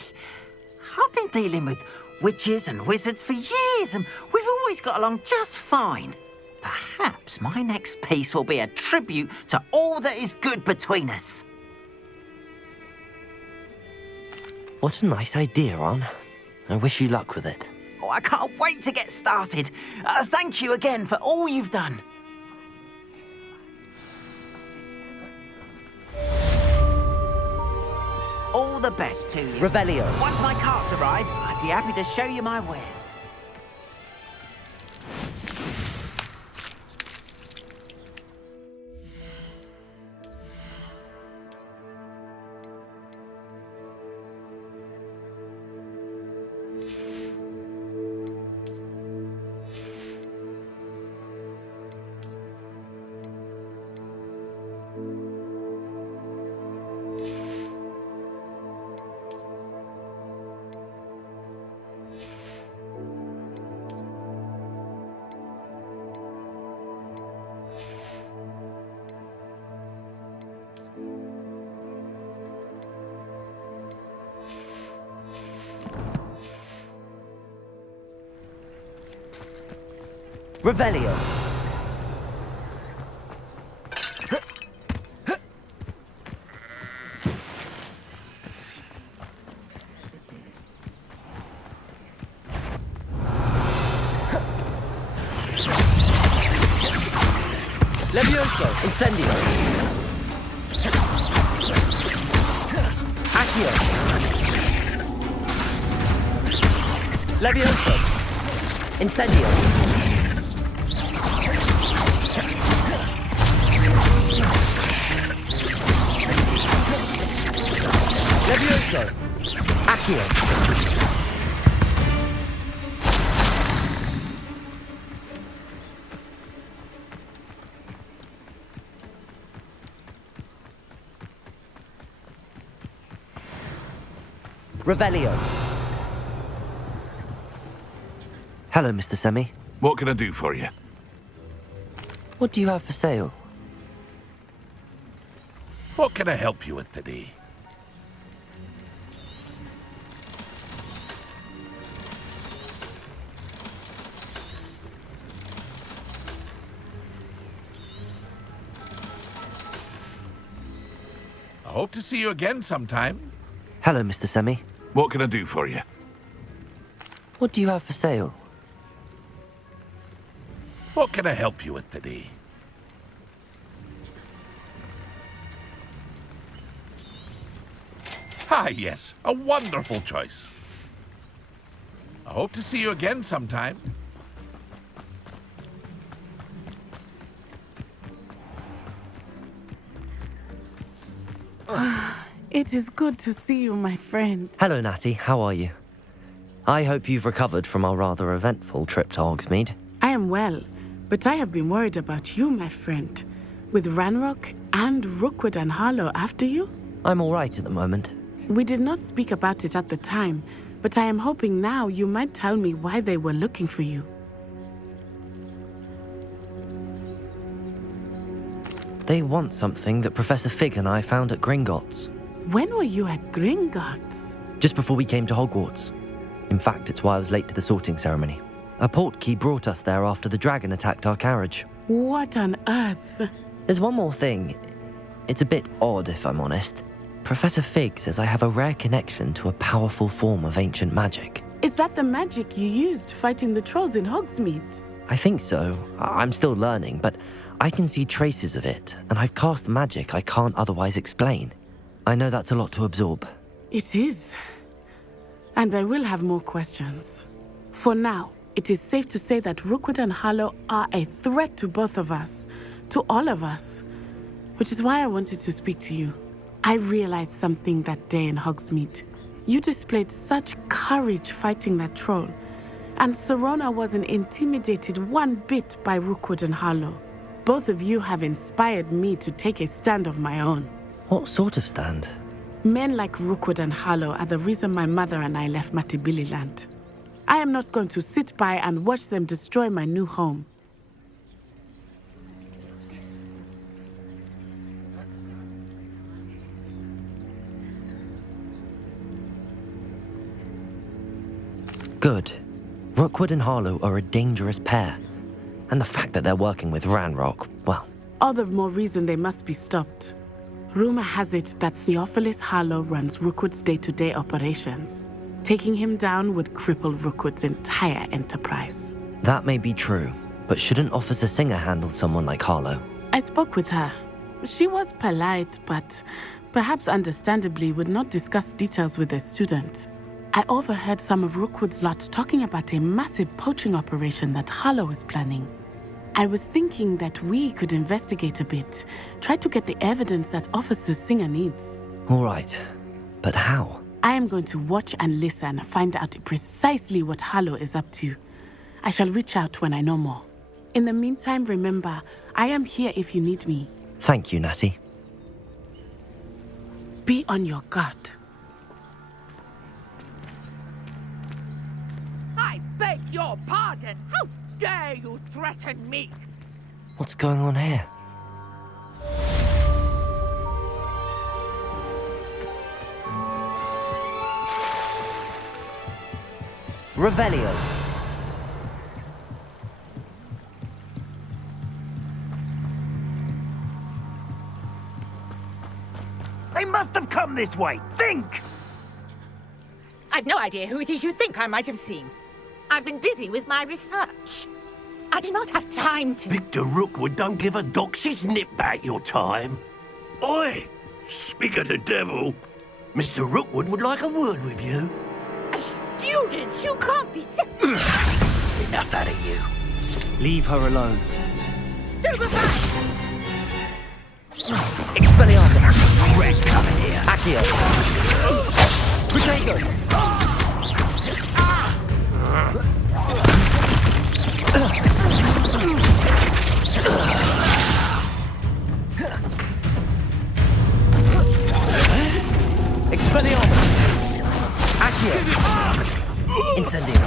I've been dealing with witches and wizards for years, and we've always got along just fine. Perhaps my next piece will be a tribute to all that is good between us. What a nice idea, Ron. I wish you luck with it. Oh, I can't wait to get started. Thank you again for all you've done. All the best to you. Revelio. Once my carts arrive, I'd be happy to show you my wares. Revelio. Levioso, incendio. Accio. Levioso, incendio. Levioso, Accio. Revelio. Hello, Mr. Semi. What can I do for you? What do you have for sale? What can I help you with today? I hope to see you again sometime. Hello, Mr. Semi. What can I do for you? What do you have for sale? What can I help you with today? Ah, yes, a wonderful choice. I hope to see you again sometime. It is good to see you, my friend. Hello, Natty. How are you? I hope you've recovered from our rather eventful trip to Hogsmeade. I am well, but I have been worried about you, my friend. With Ranrock and Rookwood and Harlow after you? I'm all right at the moment. We did not speak about it at the time, but I am hoping now you might tell me why they were looking for you. They want something that Professor Fig and I found at Gringotts. When were you at Gringotts? Just before we came to Hogwarts. In fact, it's why I was late to the sorting ceremony. A portkey brought us there after the dragon attacked our carriage. What on earth? There's one more thing. It's a bit odd, if I'm honest. Professor Fig says I have a rare connection to a powerful form of ancient magic. Is that the magic you used fighting the trolls in Hogsmeade? I think so. I'm still learning, but I can see traces of it, and I've cast magic I can't otherwise explain. I know that's a lot to absorb. It is. And I will have more questions. For now, it is safe to say that Rookwood and Harlow are a threat to both of us, to all of us, which is why I wanted to speak to you. I realized something that day in Hogsmeade. You displayed such courage fighting that troll, and Serona wasn't intimidated one bit by Rookwood and Harlow. Both of you have inspired me to take a stand of my own. What sort of stand? Men like Rookwood and Harlow are the reason my mother and I left Matabeleland. I am not going to sit by and watch them destroy my new home. Good. Rookwood and Harlow are a dangerous pair. And the fact that they're working with Ranrock, well... All the more reason they must be stopped. Rumor has it that Theophilus Harlow runs Rookwood's day-to-day operations. Taking him down would cripple Rookwood's entire enterprise. That may be true, but shouldn't Officer Singer handle someone like Harlow? I spoke with her. She was polite, but perhaps understandably would not discuss details with a student. I overheard some of Rookwood's lot talking about a massive poaching operation that Harlow is planning. I was thinking that we could investigate a bit, try to get the evidence that Officer Singer needs. All right, but how? I am going to watch and listen, find out precisely what Harlow is up to. I shall reach out when I know more. In the meantime, remember, I am here if you need me. Thank you, Natty. Be on your guard. I beg your pardon. How dare you threaten me? What's going on here? Revelio. They must have come this way. Think! I've no idea who it is you think I might have seen. I've been busy with my research. I do not have time to... Victor Rookwood don't give a doxy's nip back your time. Oi! Speak of the devil. Mr. Rookwood would like a word with you. A student? You can't be so... Enough out of you. Leave her alone. Stupefy! Expelliarmus! Red coming here. Accio! Protego! Expelliarmus! Accio! Incendio!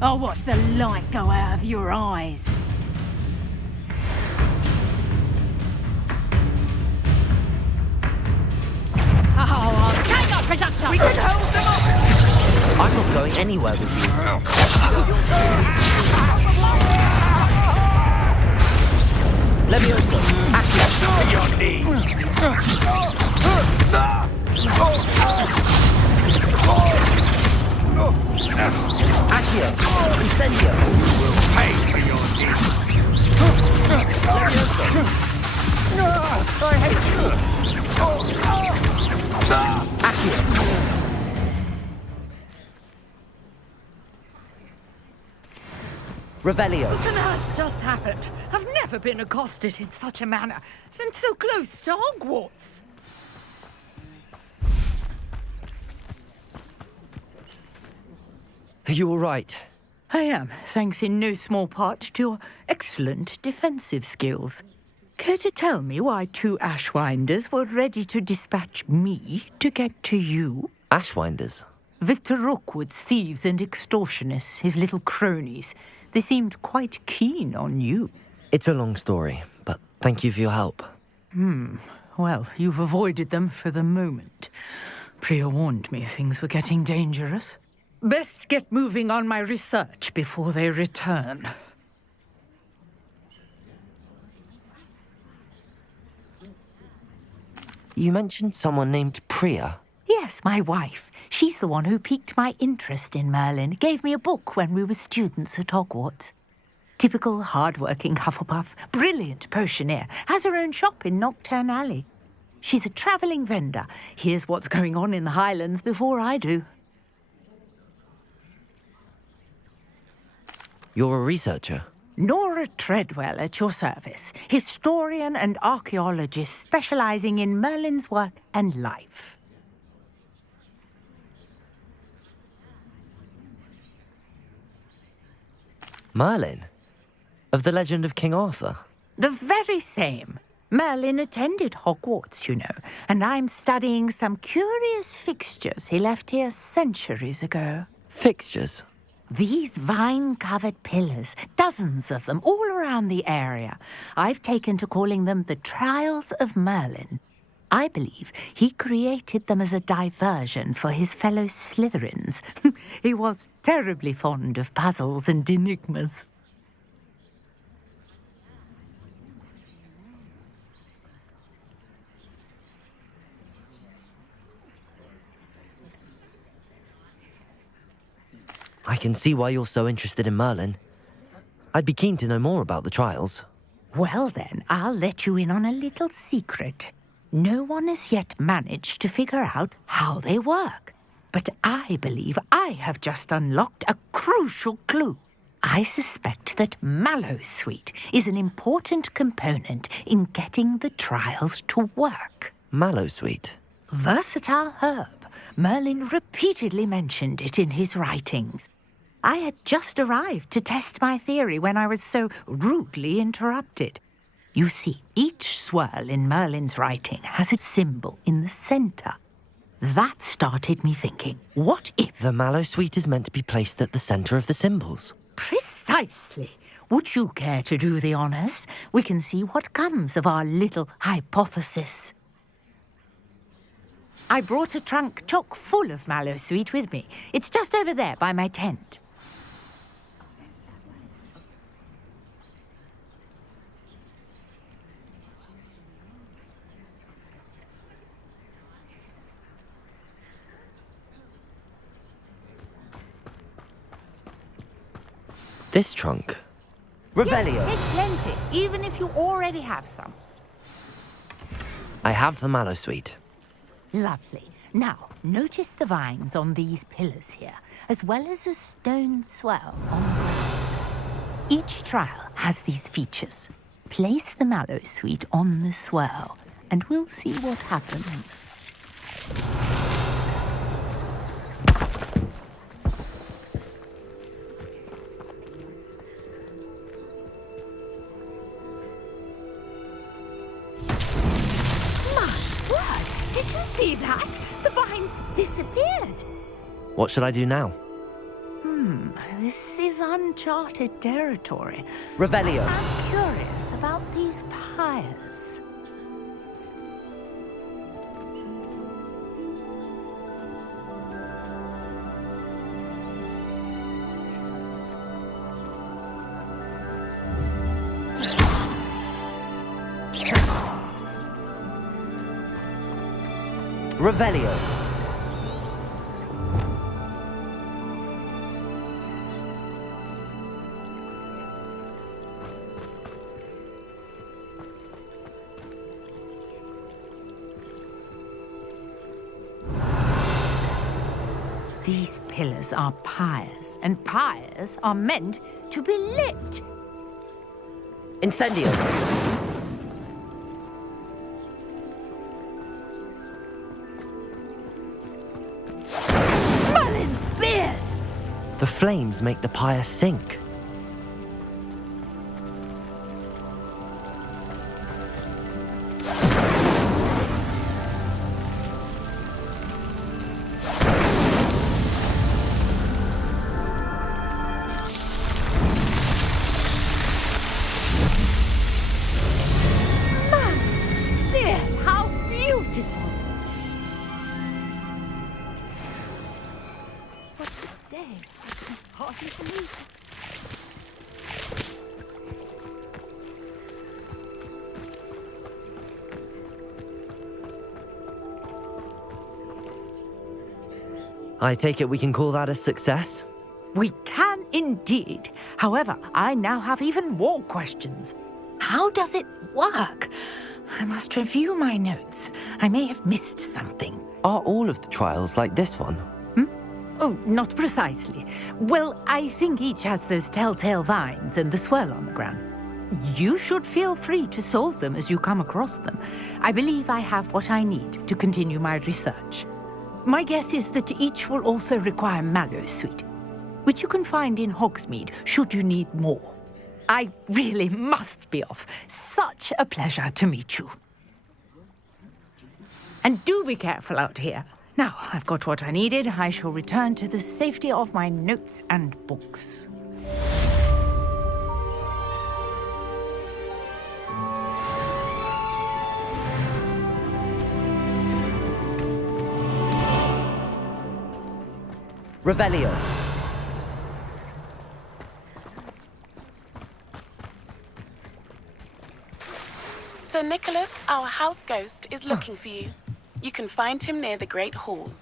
I'll watch the light go out of your eyes. Oh, hang on, Presumption! We can hold them off! I'm not going anywhere with you. Levioso! Accio! Your knees! Accio! Incendio! We'll pay for your deeds! Levioso! I hate you! Accio! Revelio! What on earth just happened? I've never been accosted in such a manner, and so close to Hogwarts. Are you all right? I am, thanks in no small part to your excellent defensive skills. Care to tell me why two Ashwinders were ready to dispatch me to get to you? Ashwinders? Victor Rookwood's thieves and extortionists, his little cronies. They seemed quite keen on you. It's a long story, but thank you for your help. Well, you've avoided them for the moment. Priya warned me things were getting dangerous. Best get moving on my research before they return. You mentioned someone named Priya. Yes, my wife. She's the one who piqued my interest in Merlin. Gave me a book when we were students at Hogwarts. Typical hard-working Hufflepuff, brilliant potioneer, has her own shop in Knockturn Alley. She's a travelling vendor. Hears what's going on in the Highlands before I do. You're a researcher? Nora Treadwell at your service, historian and archaeologist specialising in Merlin's work and life. Merlin? Of the legend of King Arthur? The very same. Merlin attended Hogwarts, you know, and I'm studying some curious fixtures he left here centuries ago. Fixtures? These vine-covered pillars, dozens of them, all around the area. I've taken to calling them the Trials of Merlin. I believe he created them as a diversion for his fellow Slytherins. He was terribly fond of puzzles and enigmas. I can see why you're so interested in Merlin. I'd be keen to know more about the trials. Well then, I'll let you in on a little secret. No one has yet managed to figure out how they work. But I believe I have just unlocked a crucial clue. I suspect that Mallowsweet is an important component in getting the trials to work. Mallowsweet? Versatile herb. Merlin repeatedly mentioned it in his writings. I had just arrived to test my theory when I was so rudely interrupted. You see, each swirl in Merlin's writing has a symbol in the centre. That started me thinking, what if... The Mallowsweet is meant to be placed at the centre of the symbols. Precisely. Would you care to do the honours? We can see what comes of our little hypothesis. I brought a trunk chock full of Mallowsweet with me. It's just over there by my tent. This trunk? Revelio. Yes, take plenty, even if you already have some. I have the mallow sweet. Lovely. Now, notice the vines on these pillars here, as well as a stone swell on the ground. Each trial has these features. Place the mallow sweet on the swirl, and we'll see what happens. Did you see that? The vines disappeared. What should I do now? This is uncharted territory. Revelio. I'm curious about these pyres. Revelio. These pillars are pyres, and pyres are meant to be lit. Incendio. Merlin's beard! The flames make the pyre sink. How beautiful! What a day! I hardly believe it. I take it we can call that a success? We can indeed. However, I now have even more questions. How does it work? I must review my notes. I may have missed something. Are all of the trials like this one? Oh, not precisely. Well, I think each has those telltale vines and the swirl on the ground. You should feel free to solve them as you come across them. I believe I have what I need to continue my research. My guess is that each will also require mallow sweet, which you can find in Hogsmeade should you need more. I really must be off. Such a pleasure to meet you. And do be careful out here. Now, I've got what I needed. I shall return to the safety of my notes and books. Revelio. Sir Nicholas, our house ghost, is looking for you. You can find him near the Great Hall.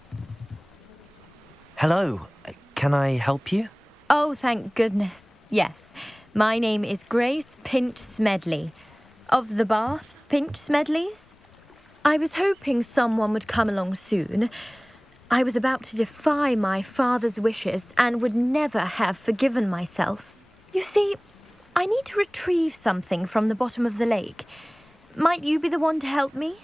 Hello. Can I help you? Oh, thank goodness. Yes. My name is Grace Pinch Smedley. Of the Bath Pinch Smedleys. I was hoping someone would come along soon. I was about to defy my father's wishes and would never have forgiven myself. You see, I need to retrieve something from the bottom of the lake. Might you be the one to help me?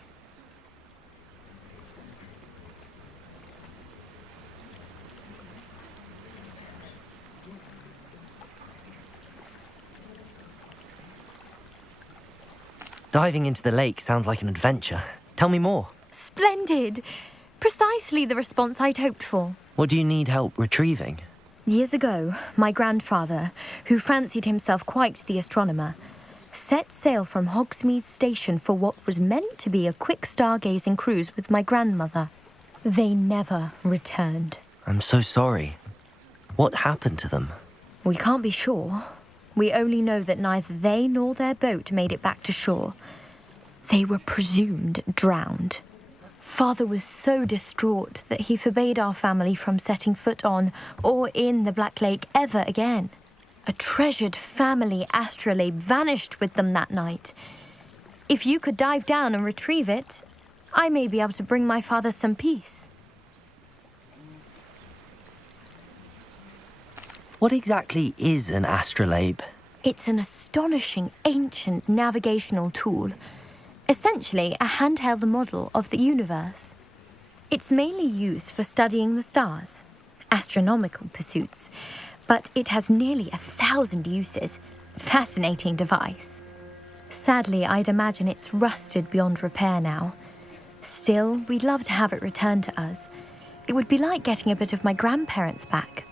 Diving into the lake sounds like an adventure. Tell me more. Splendid! Precisely the response I'd hoped for. What do you need help retrieving? Years ago, my grandfather, who fancied himself quite the astronomer, set sail from Hogsmeade Station for what was meant to be a quick stargazing cruise with my grandmother. They never returned. I'm so sorry. What happened to them? We can't be sure. We only know that neither they nor their boat made it back to shore. They were presumed drowned. Father was so distraught that he forbade our family from setting foot on or in the Black Lake ever again. A treasured family astrolabe vanished with them that night. If you could dive down and retrieve it, I may be able to bring my father some peace. What exactly is an astrolabe? It's an astonishing ancient navigational tool, essentially a handheld model of the universe. It's mainly used for studying the stars, astronomical pursuits, but it has nearly 1,000 uses. Fascinating device. Sadly, I'd imagine it's rusted beyond repair now. Still, we'd love to have it returned to us. It would be like getting a bit of my grandparents back.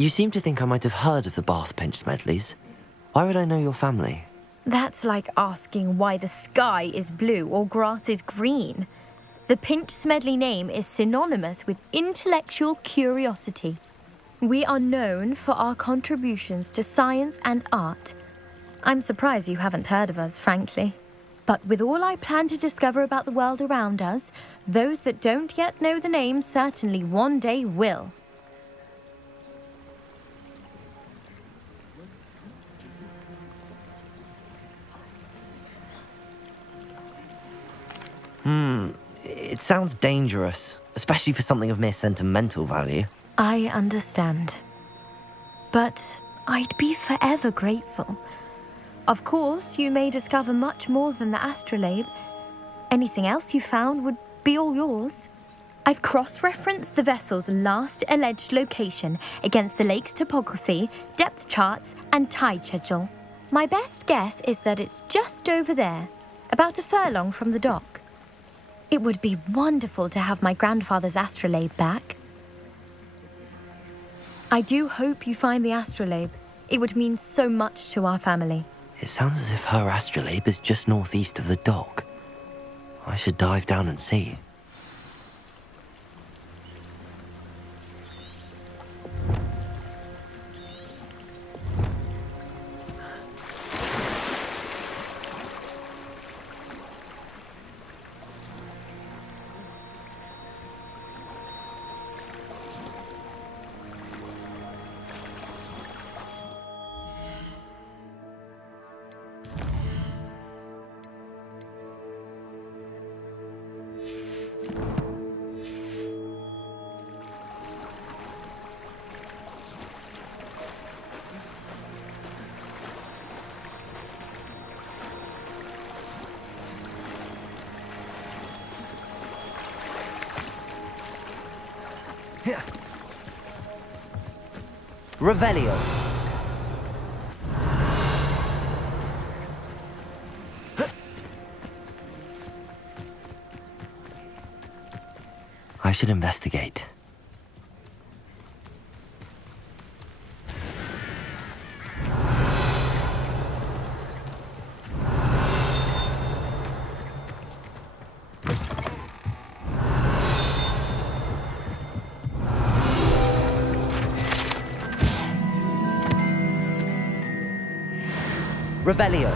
You seem to think I might have heard of the Bath Pinch Smedleys. Why would I know your family? That's like asking why the sky is blue or grass is green. The Pinch Smedley name is synonymous with intellectual curiosity. We are known for our contributions to science and art. I'm surprised you haven't heard of us, frankly. But with all I plan to discover about the world around us, those that don't yet know the name certainly one day will. It sounds dangerous, especially for something of mere sentimental value. I understand. But I'd be forever grateful. Of course, you may discover much more than the astrolabe. Anything else you found would be all yours. I've cross-referenced the vessel's last alleged location against the lake's topography, depth charts, and tide schedule. My best guess is that it's just over there, about a furlong from the dock. It would be wonderful to have my grandfather's astrolabe back. I do hope you find the astrolabe. It would mean so much to our family. It sounds as if her astrolabe is just northeast of the dock. I should dive down and see. Revelio. I should investigate. Revelio.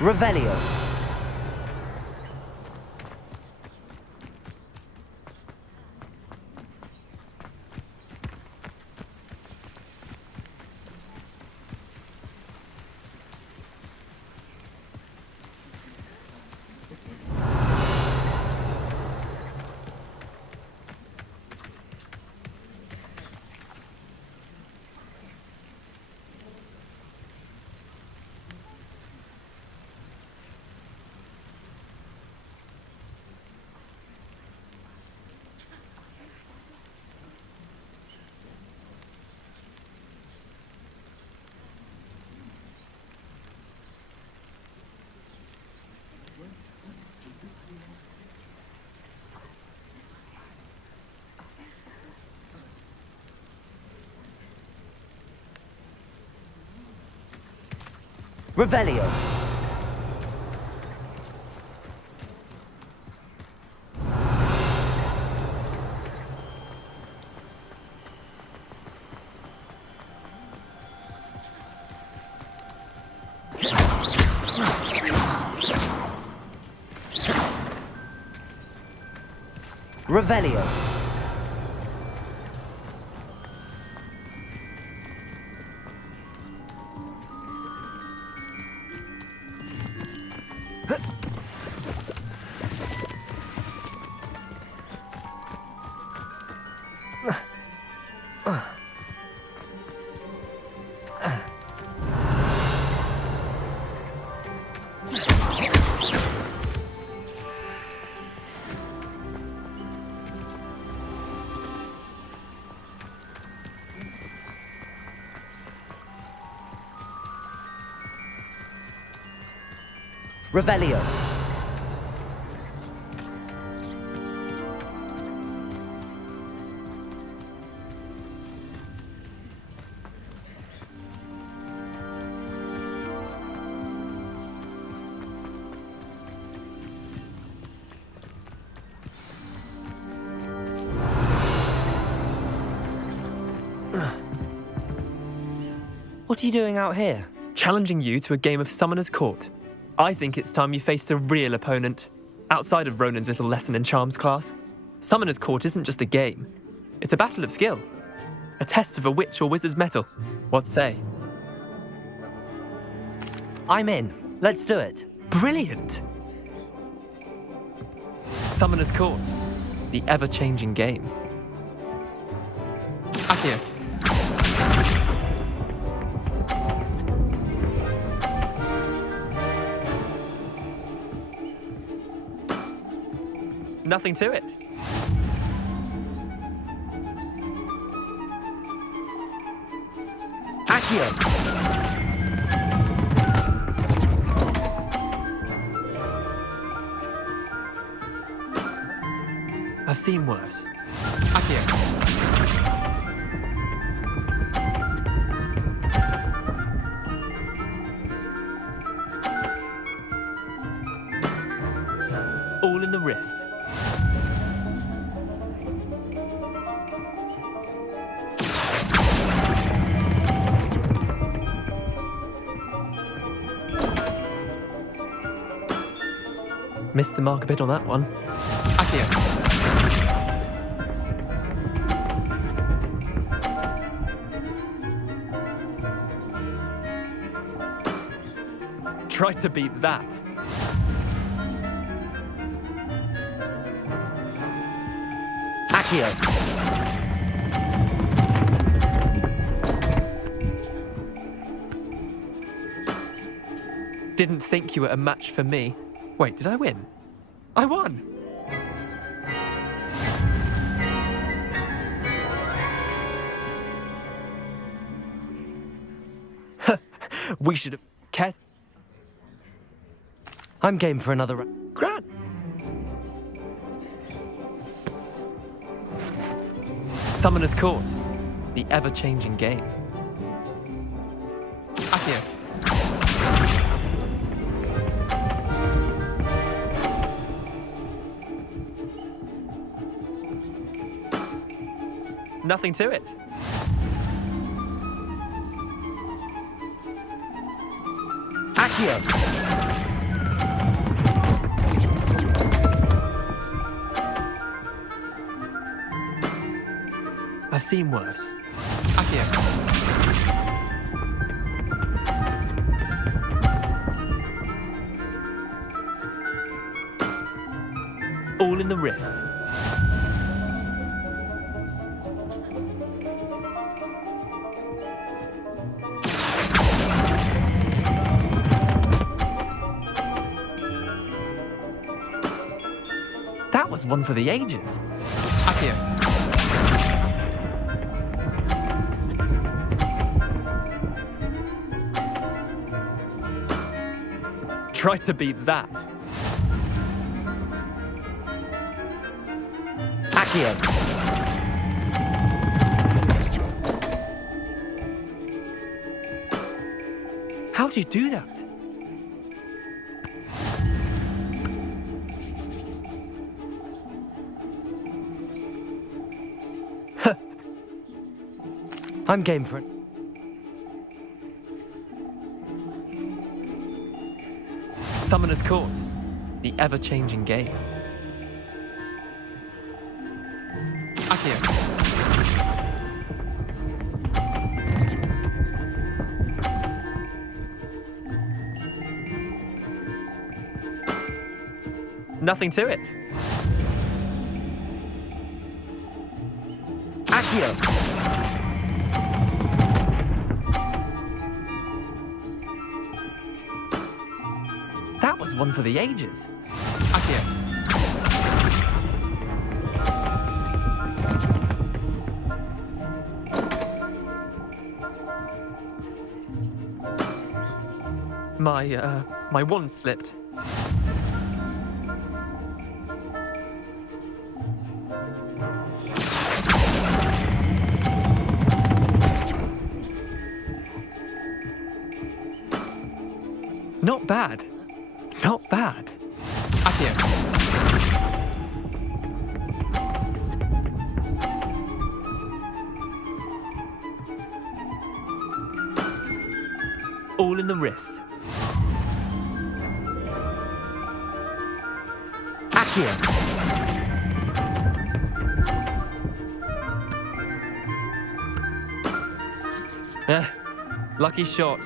Revelio. Revelio. Revelio. Revelio. What are you doing out here? Challenging you to a game of Summoner's Court. I think it's time you faced a real opponent, outside of Ronan's little lesson in charms class. Summoner's Court isn't just a game. It's a battle of skill. A test of a witch or wizard's mettle. What say? I'm in. Let's do it. Brilliant! Summoner's Court. The ever-changing game. Accio. Nothing to it. Accio. I've seen worse. Accio. All in the wrist. Missed the mark a bit on that one. Accio. Try to beat that. Accio. Didn't think you were a match for me. Wait, did I win? I won! We should have kept. I'm game for another Grant! Summoner's Court. The ever-changing game. Accio. Nothing to it. Accio. I've seen worse. Accio. All in the wrist. That was one for the ages. Accio. Try to beat that. Accio. How'd you do that? I'm game for it. Summoner's Court, the ever-changing game. Akio. Nothing to it. Akio. That was one for the ages. Akio. My wand slipped. Not bad. Not bad. Akio. All in the wrist. Akio. Lucky shot.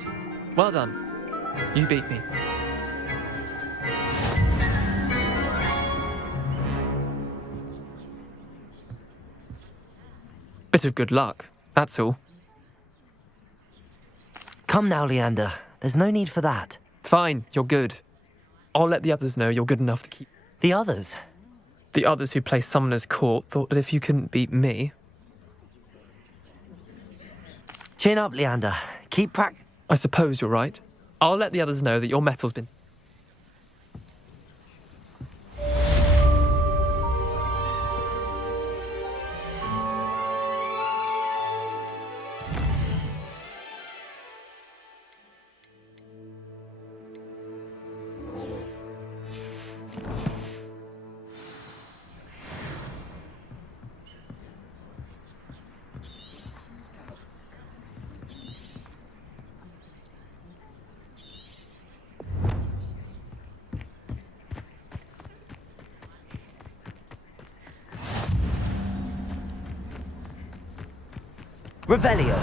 Well done. You beat me. Bit of good luck, that's all. Come now, Leander. There's no need for that. Fine, you're good. I'll let the others know you're good enough to keep... The others? The others who play Summoner's Court thought that if you couldn't beat me... Chin up, Leander. Keep practicing. I suppose you're right. I'll let the others know that your metal's been... Revelio.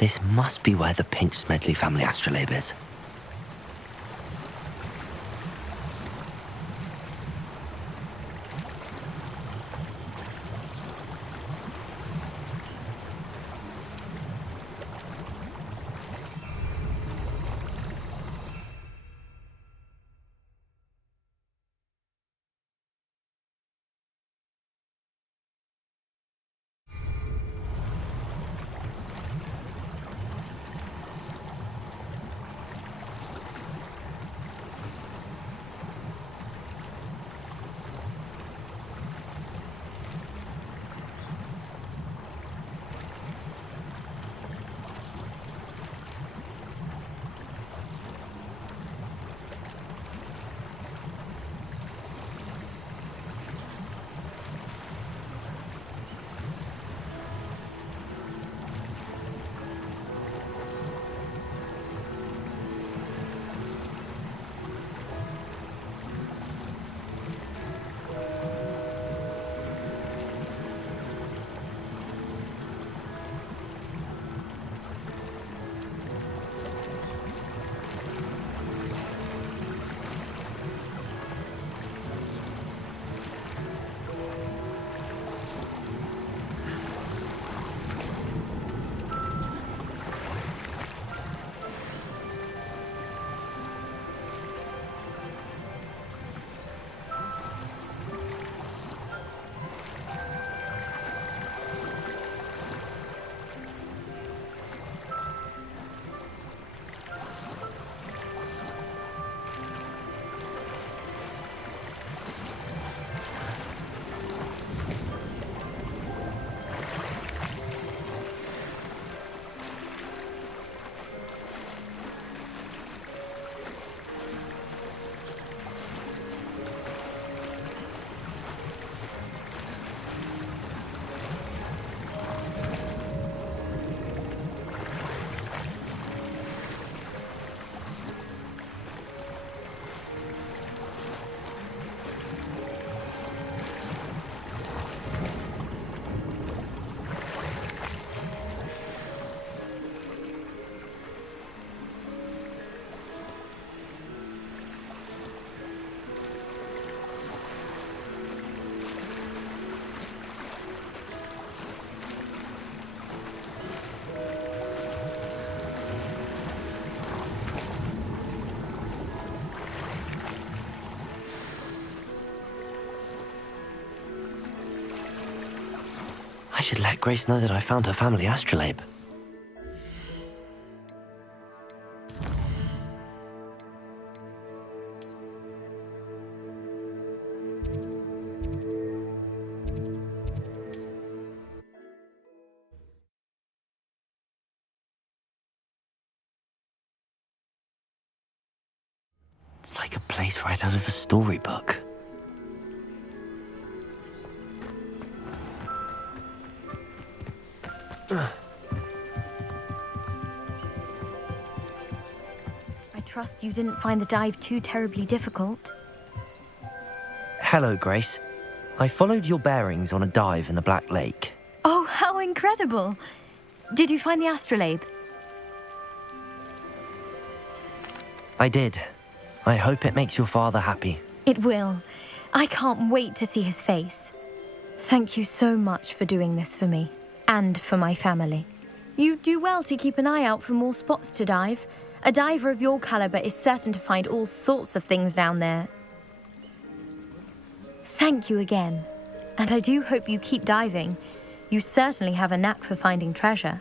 This must be where the Pinch-Smedley family astrolabe is. I should let Grace know that I found her family astrolabe. It's like a place right out of a storybook. I trust you didn't find the dive too terribly difficult. Hello, Grace. I followed your bearings on a dive in the Black Lake. Oh, how incredible! Did you find the astrolabe? I did. I hope it makes your father happy. It will. I can't wait to see his face. Thank you so much for doing this for me, and for my family. You do well to keep an eye out for more spots to dive. A diver of your caliber is certain to find all sorts of things down there. Thank you again. And I do hope you keep diving. You certainly have a knack for finding treasure.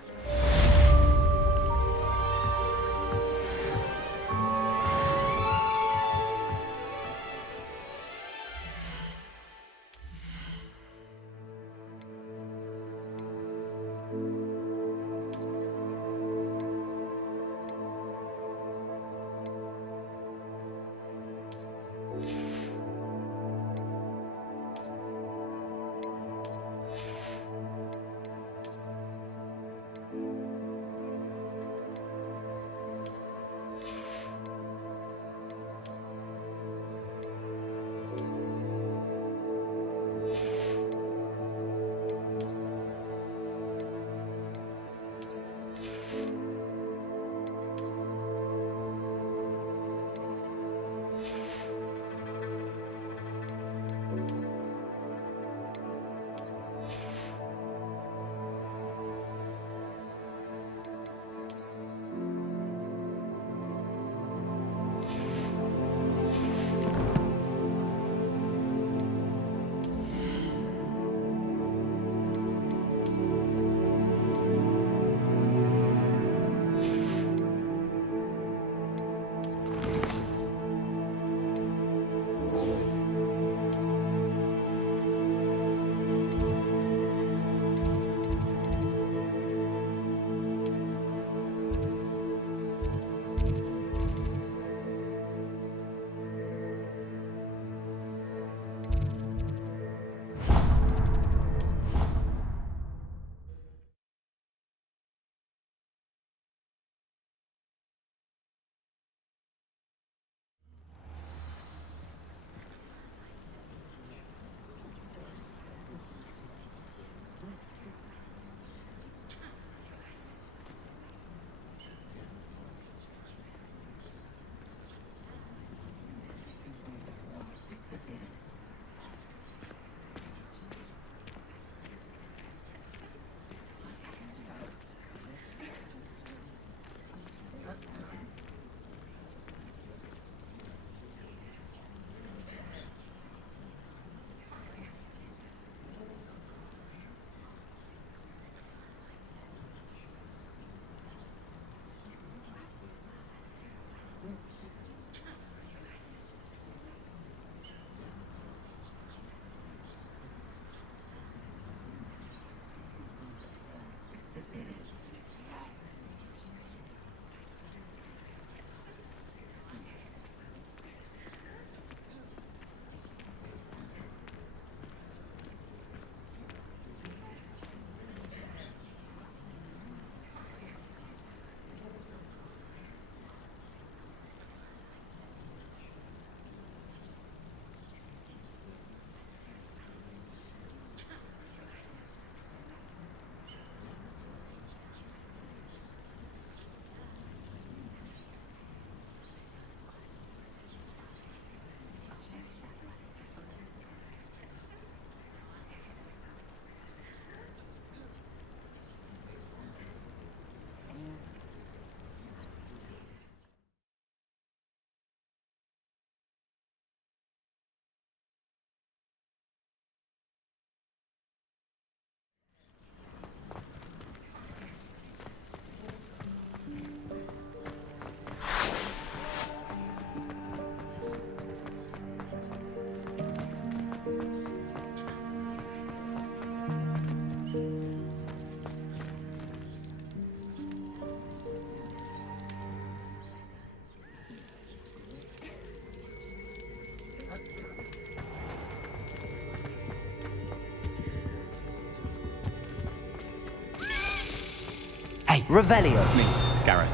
Hey, Revelio. It's me, Gareth.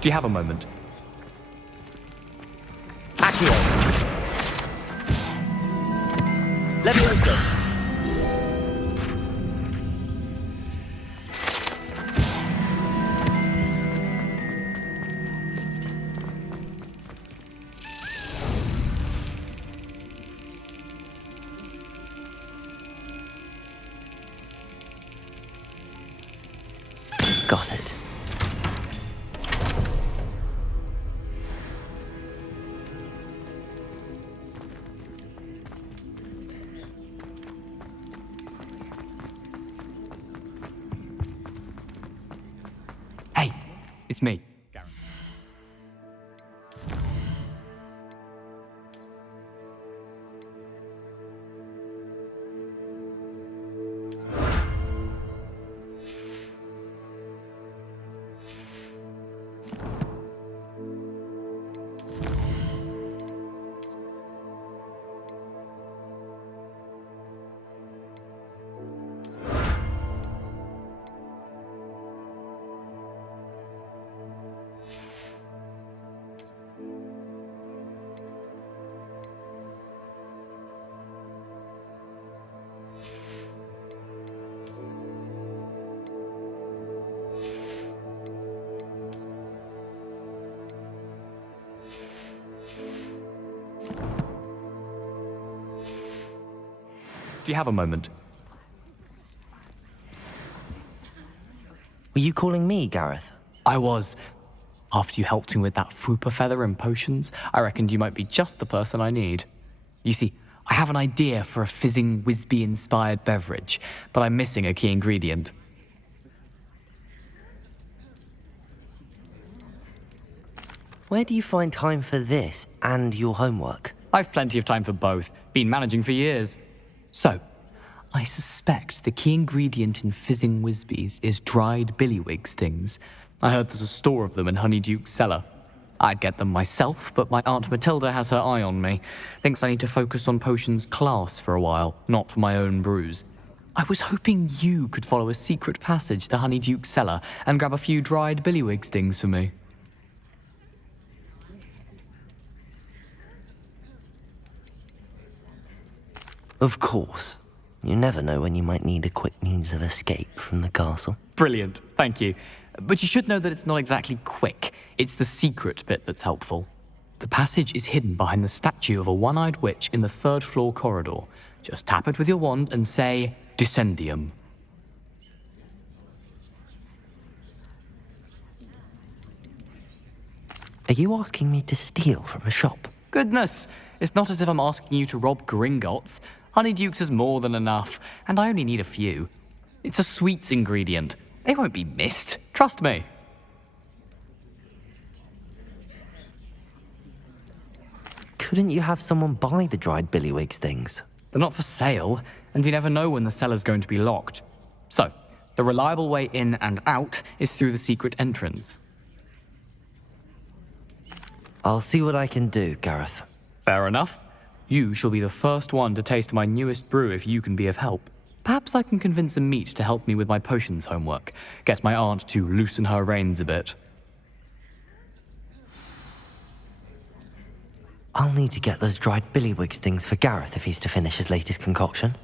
Do you have a moment? Accio. Leviosa. Got it. Hey, it's me, Gareth. Do you have a moment? Were you calling me, Gareth? I was. After you helped me with that fupa feather and potions, I reckoned you might be just the person I need. You see, I have an idea for a fizzing Wisby-inspired beverage, but I'm missing a key ingredient. Where do you find time for this and your homework? I've plenty of time for both. Been managing for years. So, I suspect the key ingredient in fizzing Wisbies is dried billywig stings. I heard there's a store of them in Honeyduke's cellar. I'd get them myself, but my Aunt Matilda has her eye on me. Thinks I need to focus on potions class for a while, not for my own brews. I was hoping you could follow a secret passage to Honeyduke's cellar and grab a few dried billywig stings for me. Of course. You never know when you might need a quick means of escape from the castle. Brilliant, thank you. But you should know that it's not exactly quick. It's the secret bit that's helpful. The passage is hidden behind the statue of a one-eyed witch in the third-floor corridor. Just tap it with your wand and say, Descendium. Are you asking me to steal from a shop? Goodness, it's not as if I'm asking you to rob Gringotts. Honeyduke's is more than enough, and I only need a few. It's a sweets ingredient. They won't be missed. Trust me. Couldn't you have someone buy the dried billywig stings? They're not for sale, and you never know when the cellar's going to be locked. So, the reliable way in and out is through the secret entrance. I'll see what I can do, Gareth. Fair enough. You shall be the first one to taste my newest brew if you can be of help. Perhaps I can convince a meat to help me with my potions homework. Get my aunt to loosen her reins a bit. I'll need to get those dried billywig stings for Gareth if he's to finish his latest concoction.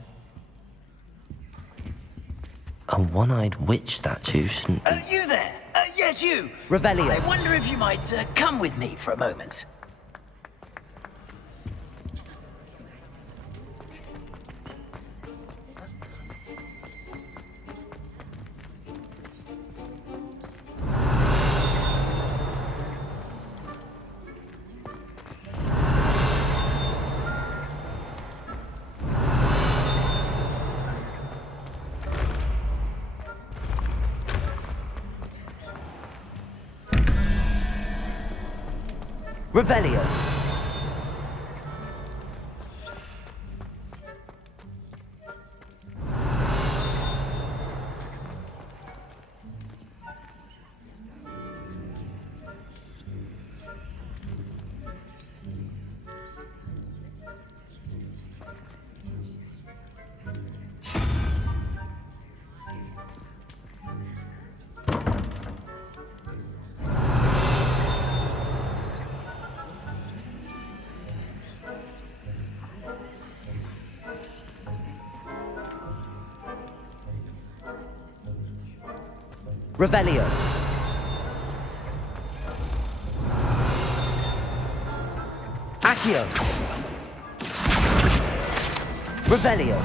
A one-eyed witch statue shouldn't be... You there? Yes, you. Revelio. I wonder if you might come with me for a moment. Revelio. Revelio. Accio. Revelio.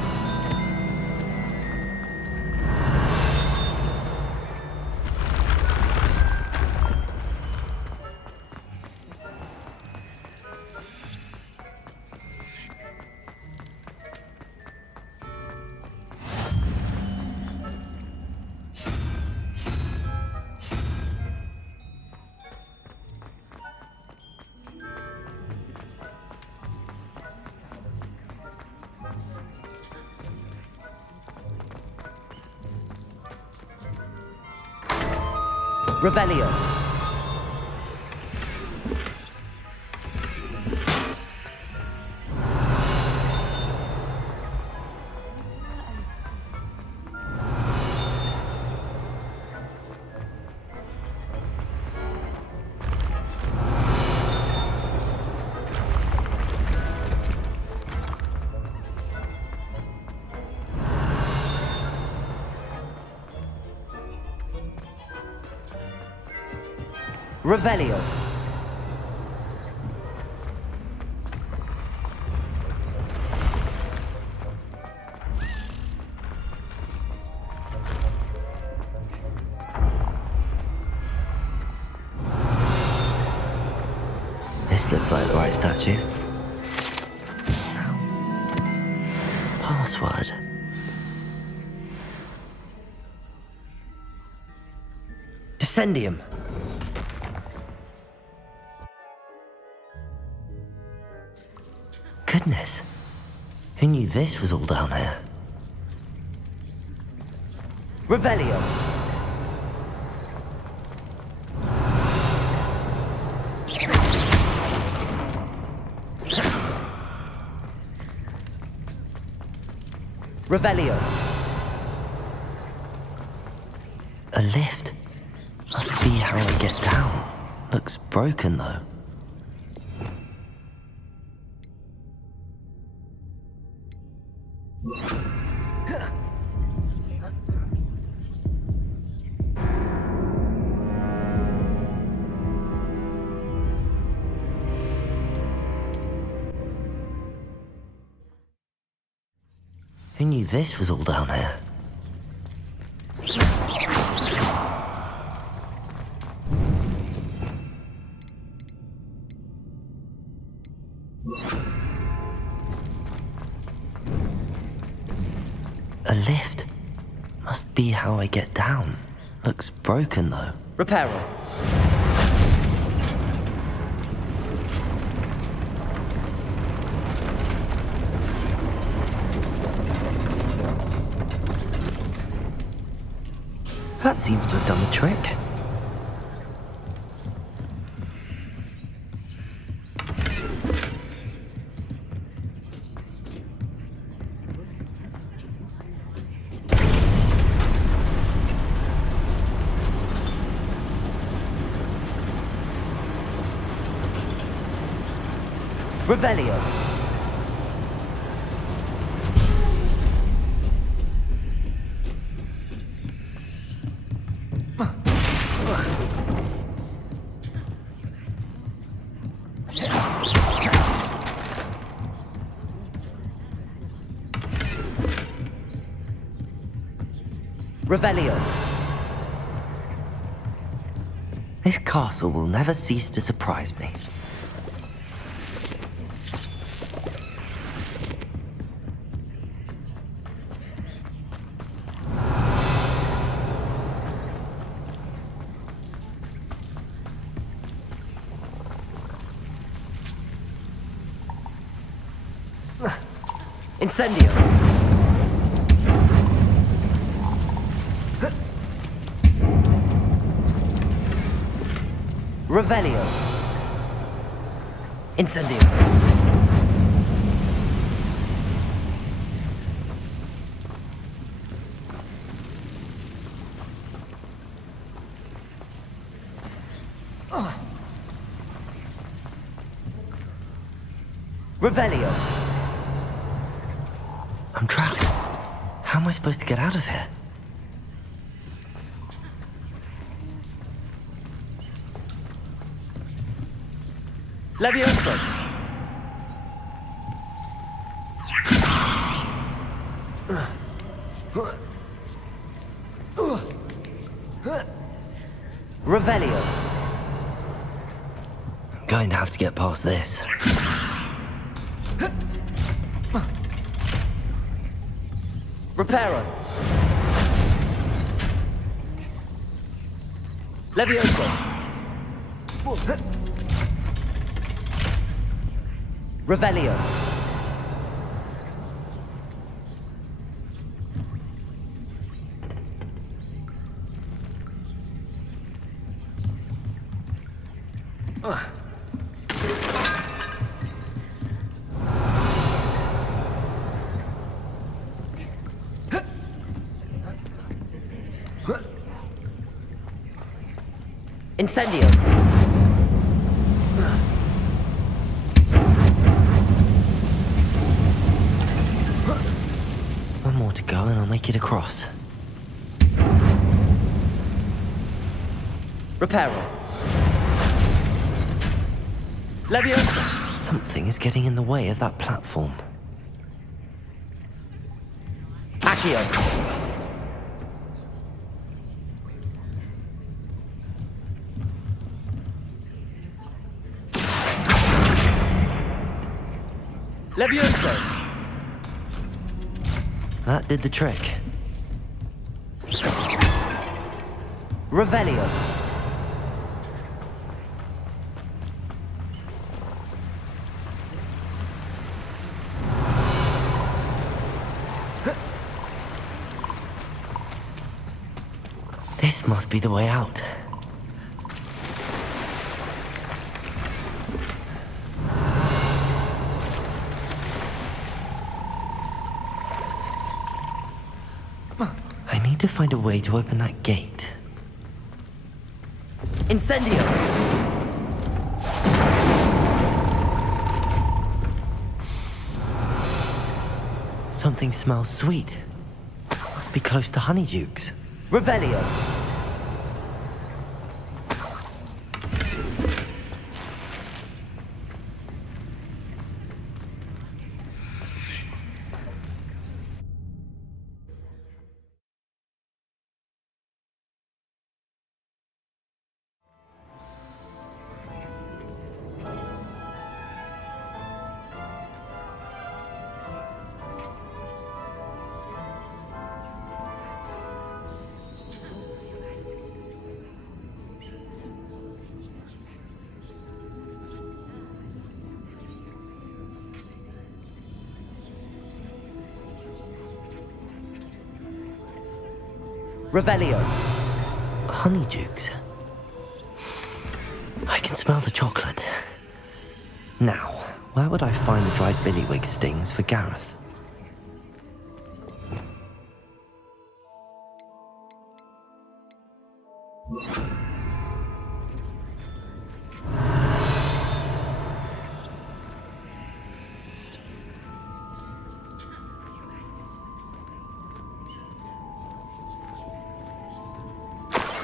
Revelio. Revelio. This looks like the right statue. Password. Descendium. Goodness, who knew this was all down here? Revelio. Revelio. A lift. Must be how I get down. Looks broken though. Who knew this was all down here? A lift. Must be how I get down. Looks broken though. Reparo. That seems to have done the trick. Revelio. Revelio. This castle will never cease to surprise me. Incendio. Revelio. Incendio. Revelio. I'm trapped. How am I supposed to get out of here? Levioso! Revelio. Going to have to get past this. Reparo. Levioso. Revelio. Incendio. One more to go and I'll make it across. Reparo. Leviosa. Something is getting in the way of that platform. Accio. Levioso! That did the trick. Revelio. This must be the way out. To find a way to open that gate. Incendio! Something smells sweet. Must be close to Honeydukes. Revelio! Revelio. Honeydukes. I can smell the chocolate. Now, where would I find the dried billywig stings for Gareth?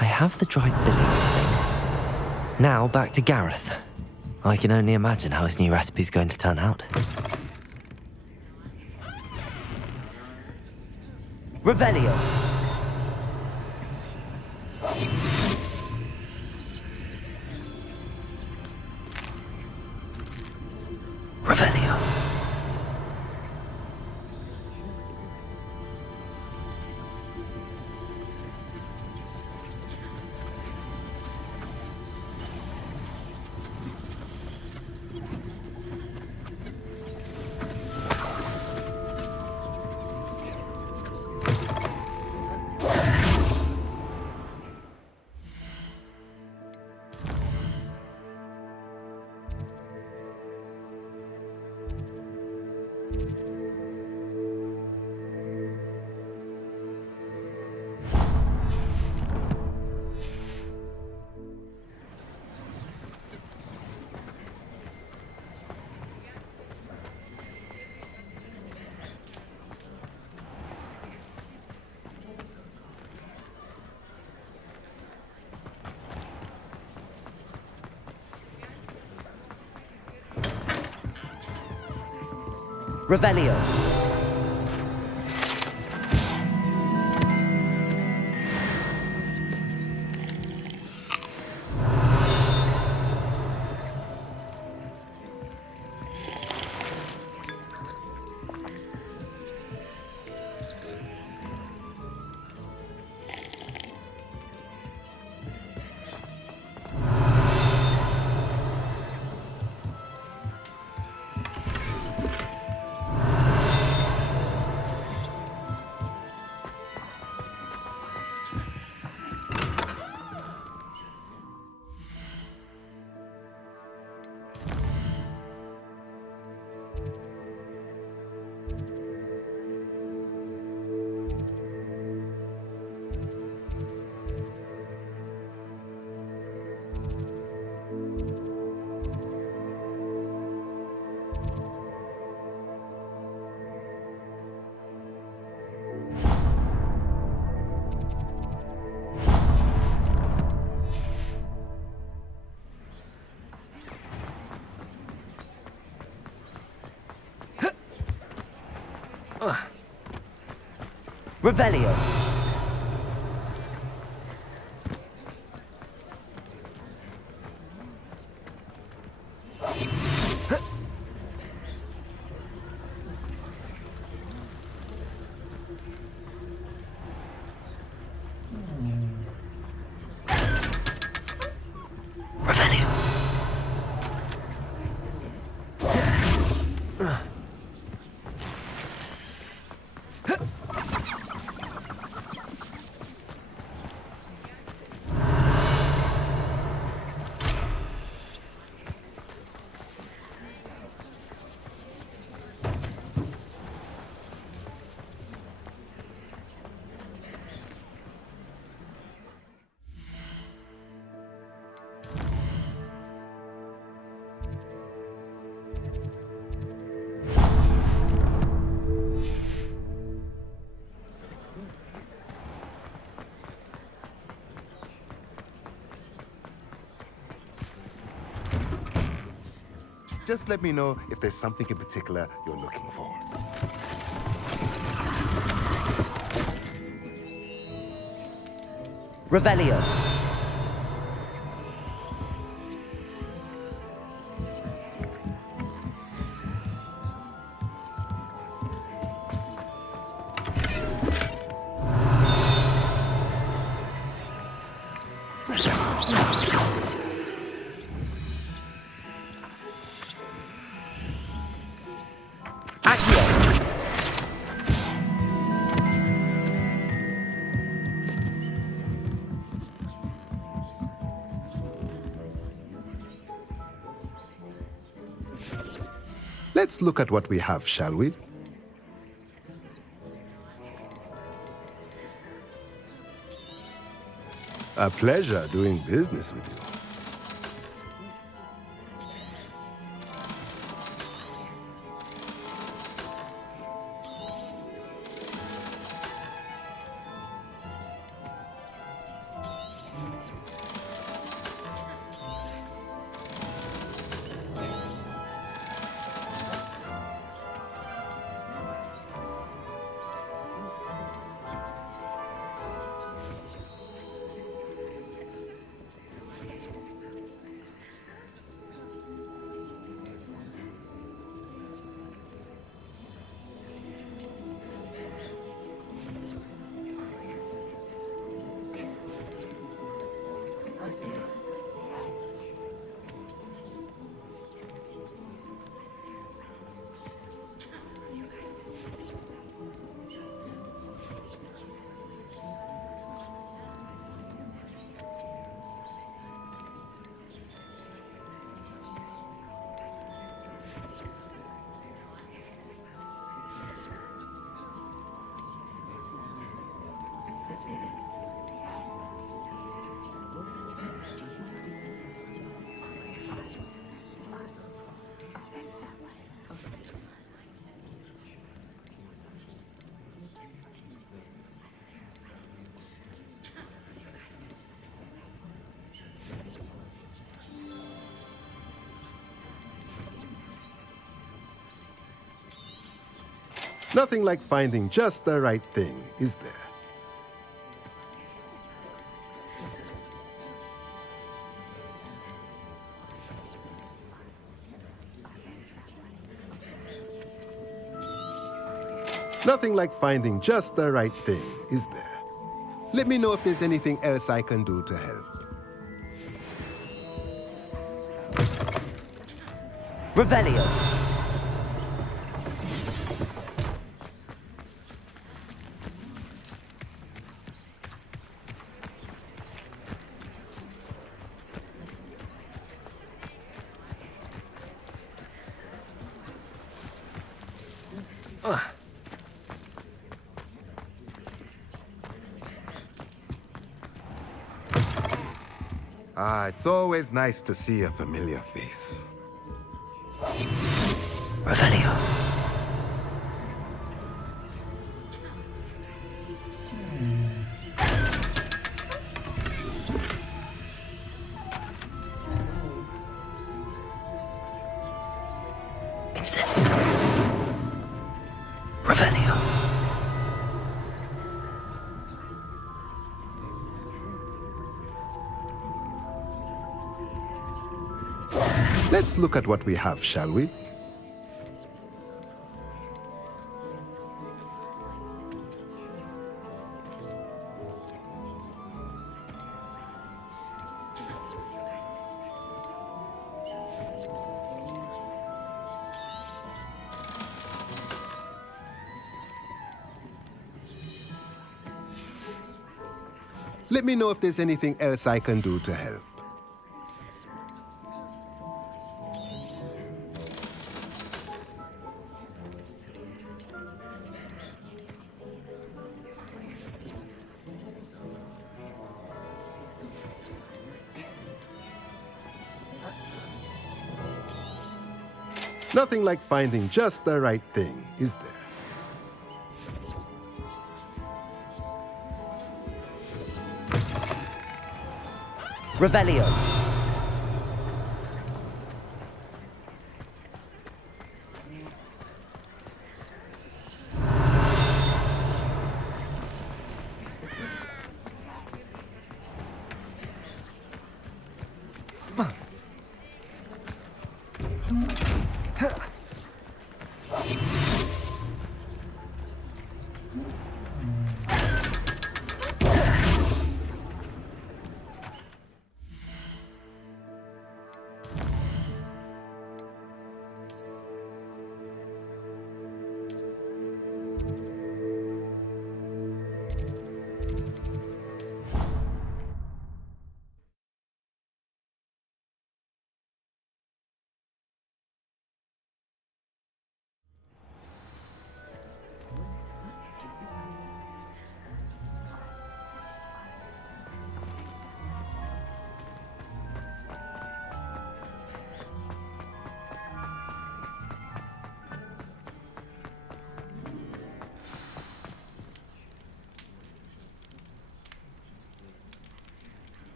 I have the dried billywig stings. Now back to Gareth. I can only imagine how his new recipe's going to turn out. Revelio. Revelio. Revelio. Revelio. Just let me know if there's something in particular you're looking for. Revelio. Let's look at what we have, shall we? A pleasure doing business with you. Nothing like finding just the right thing, is there? Nothing like finding just the right thing, is there? Let me know if there's anything else I can do to help. Revelio. It's always nice to see a familiar face. Revelio. Incendio. Revelio. Let's look at what we have, shall we? Let me know if there's anything else I can do to help. Nothing like finding just the right thing, is there? Revelio.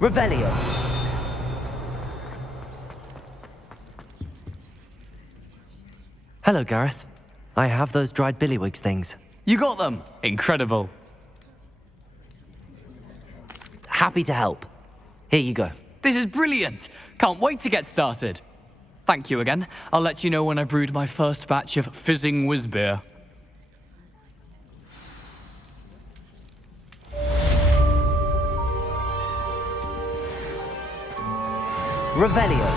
Revelio. Hello, Gareth. I have those dried billywigs things. You got them! Incredible. Happy to help. Here you go. This is brilliant! Can't wait to get started. Thank you again. I'll let you know when I've brewed my first batch of fizzing whiz beer. Revelio.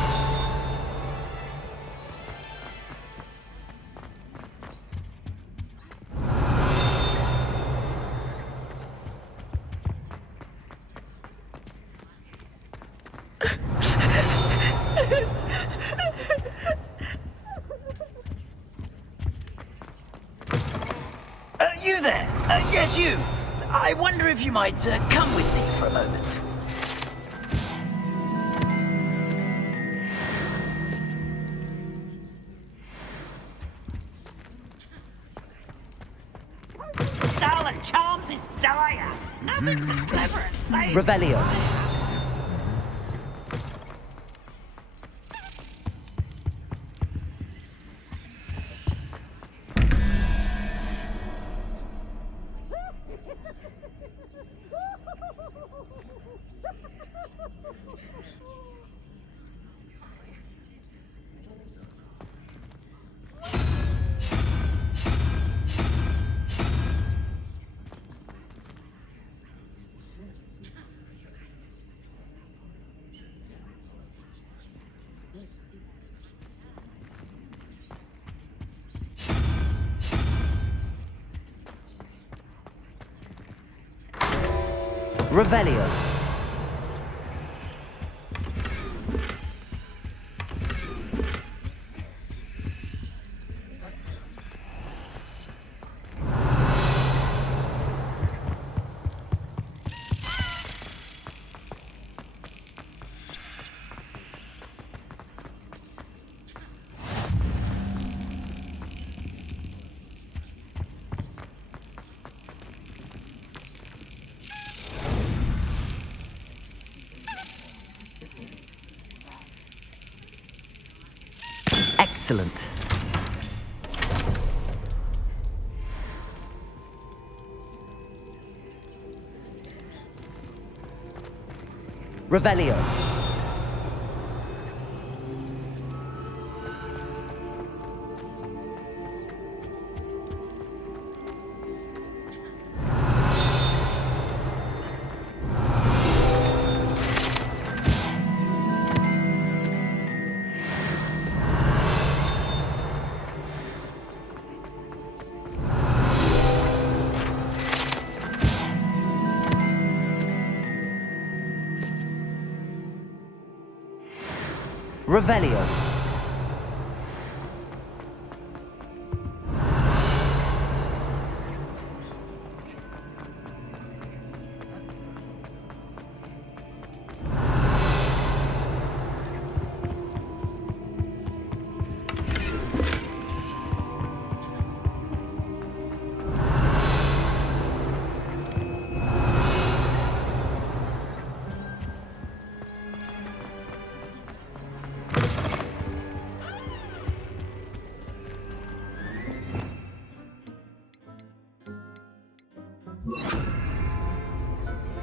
You there? Yes, you. I wonder if you might come with me for a moment. Darling Charms is dire. Nothing's as clever as they. Revelio. Revelio. Excellent. Revelio. Revelio.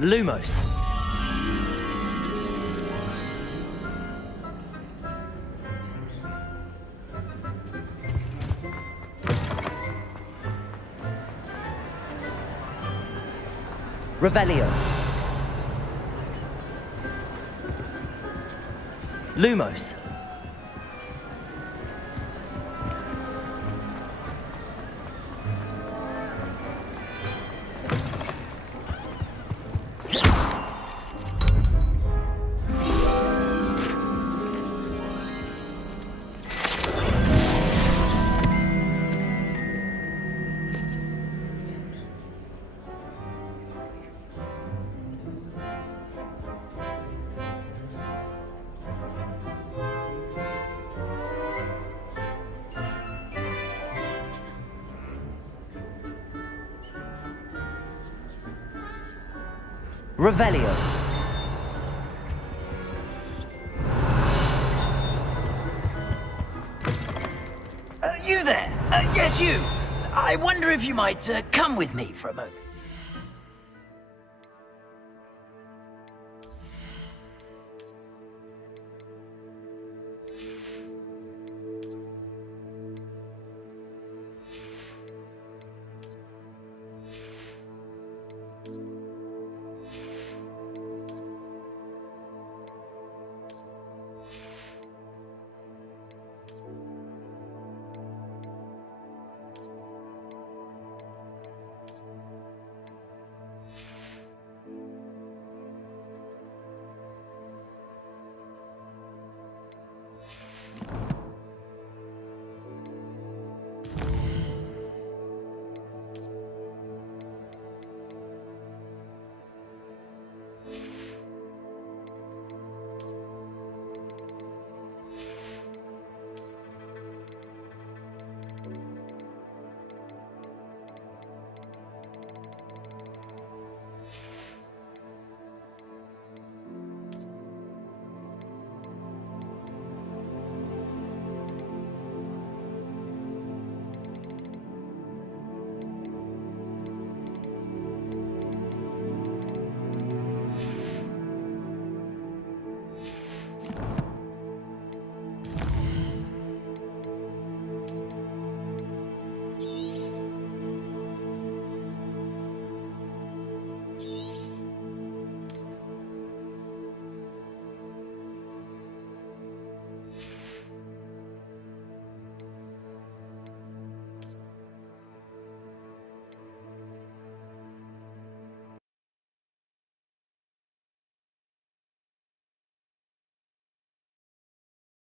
Lumos. Revelio. Lumos. Revelio. You there? Yes, you. I wonder if you might come with me for a moment.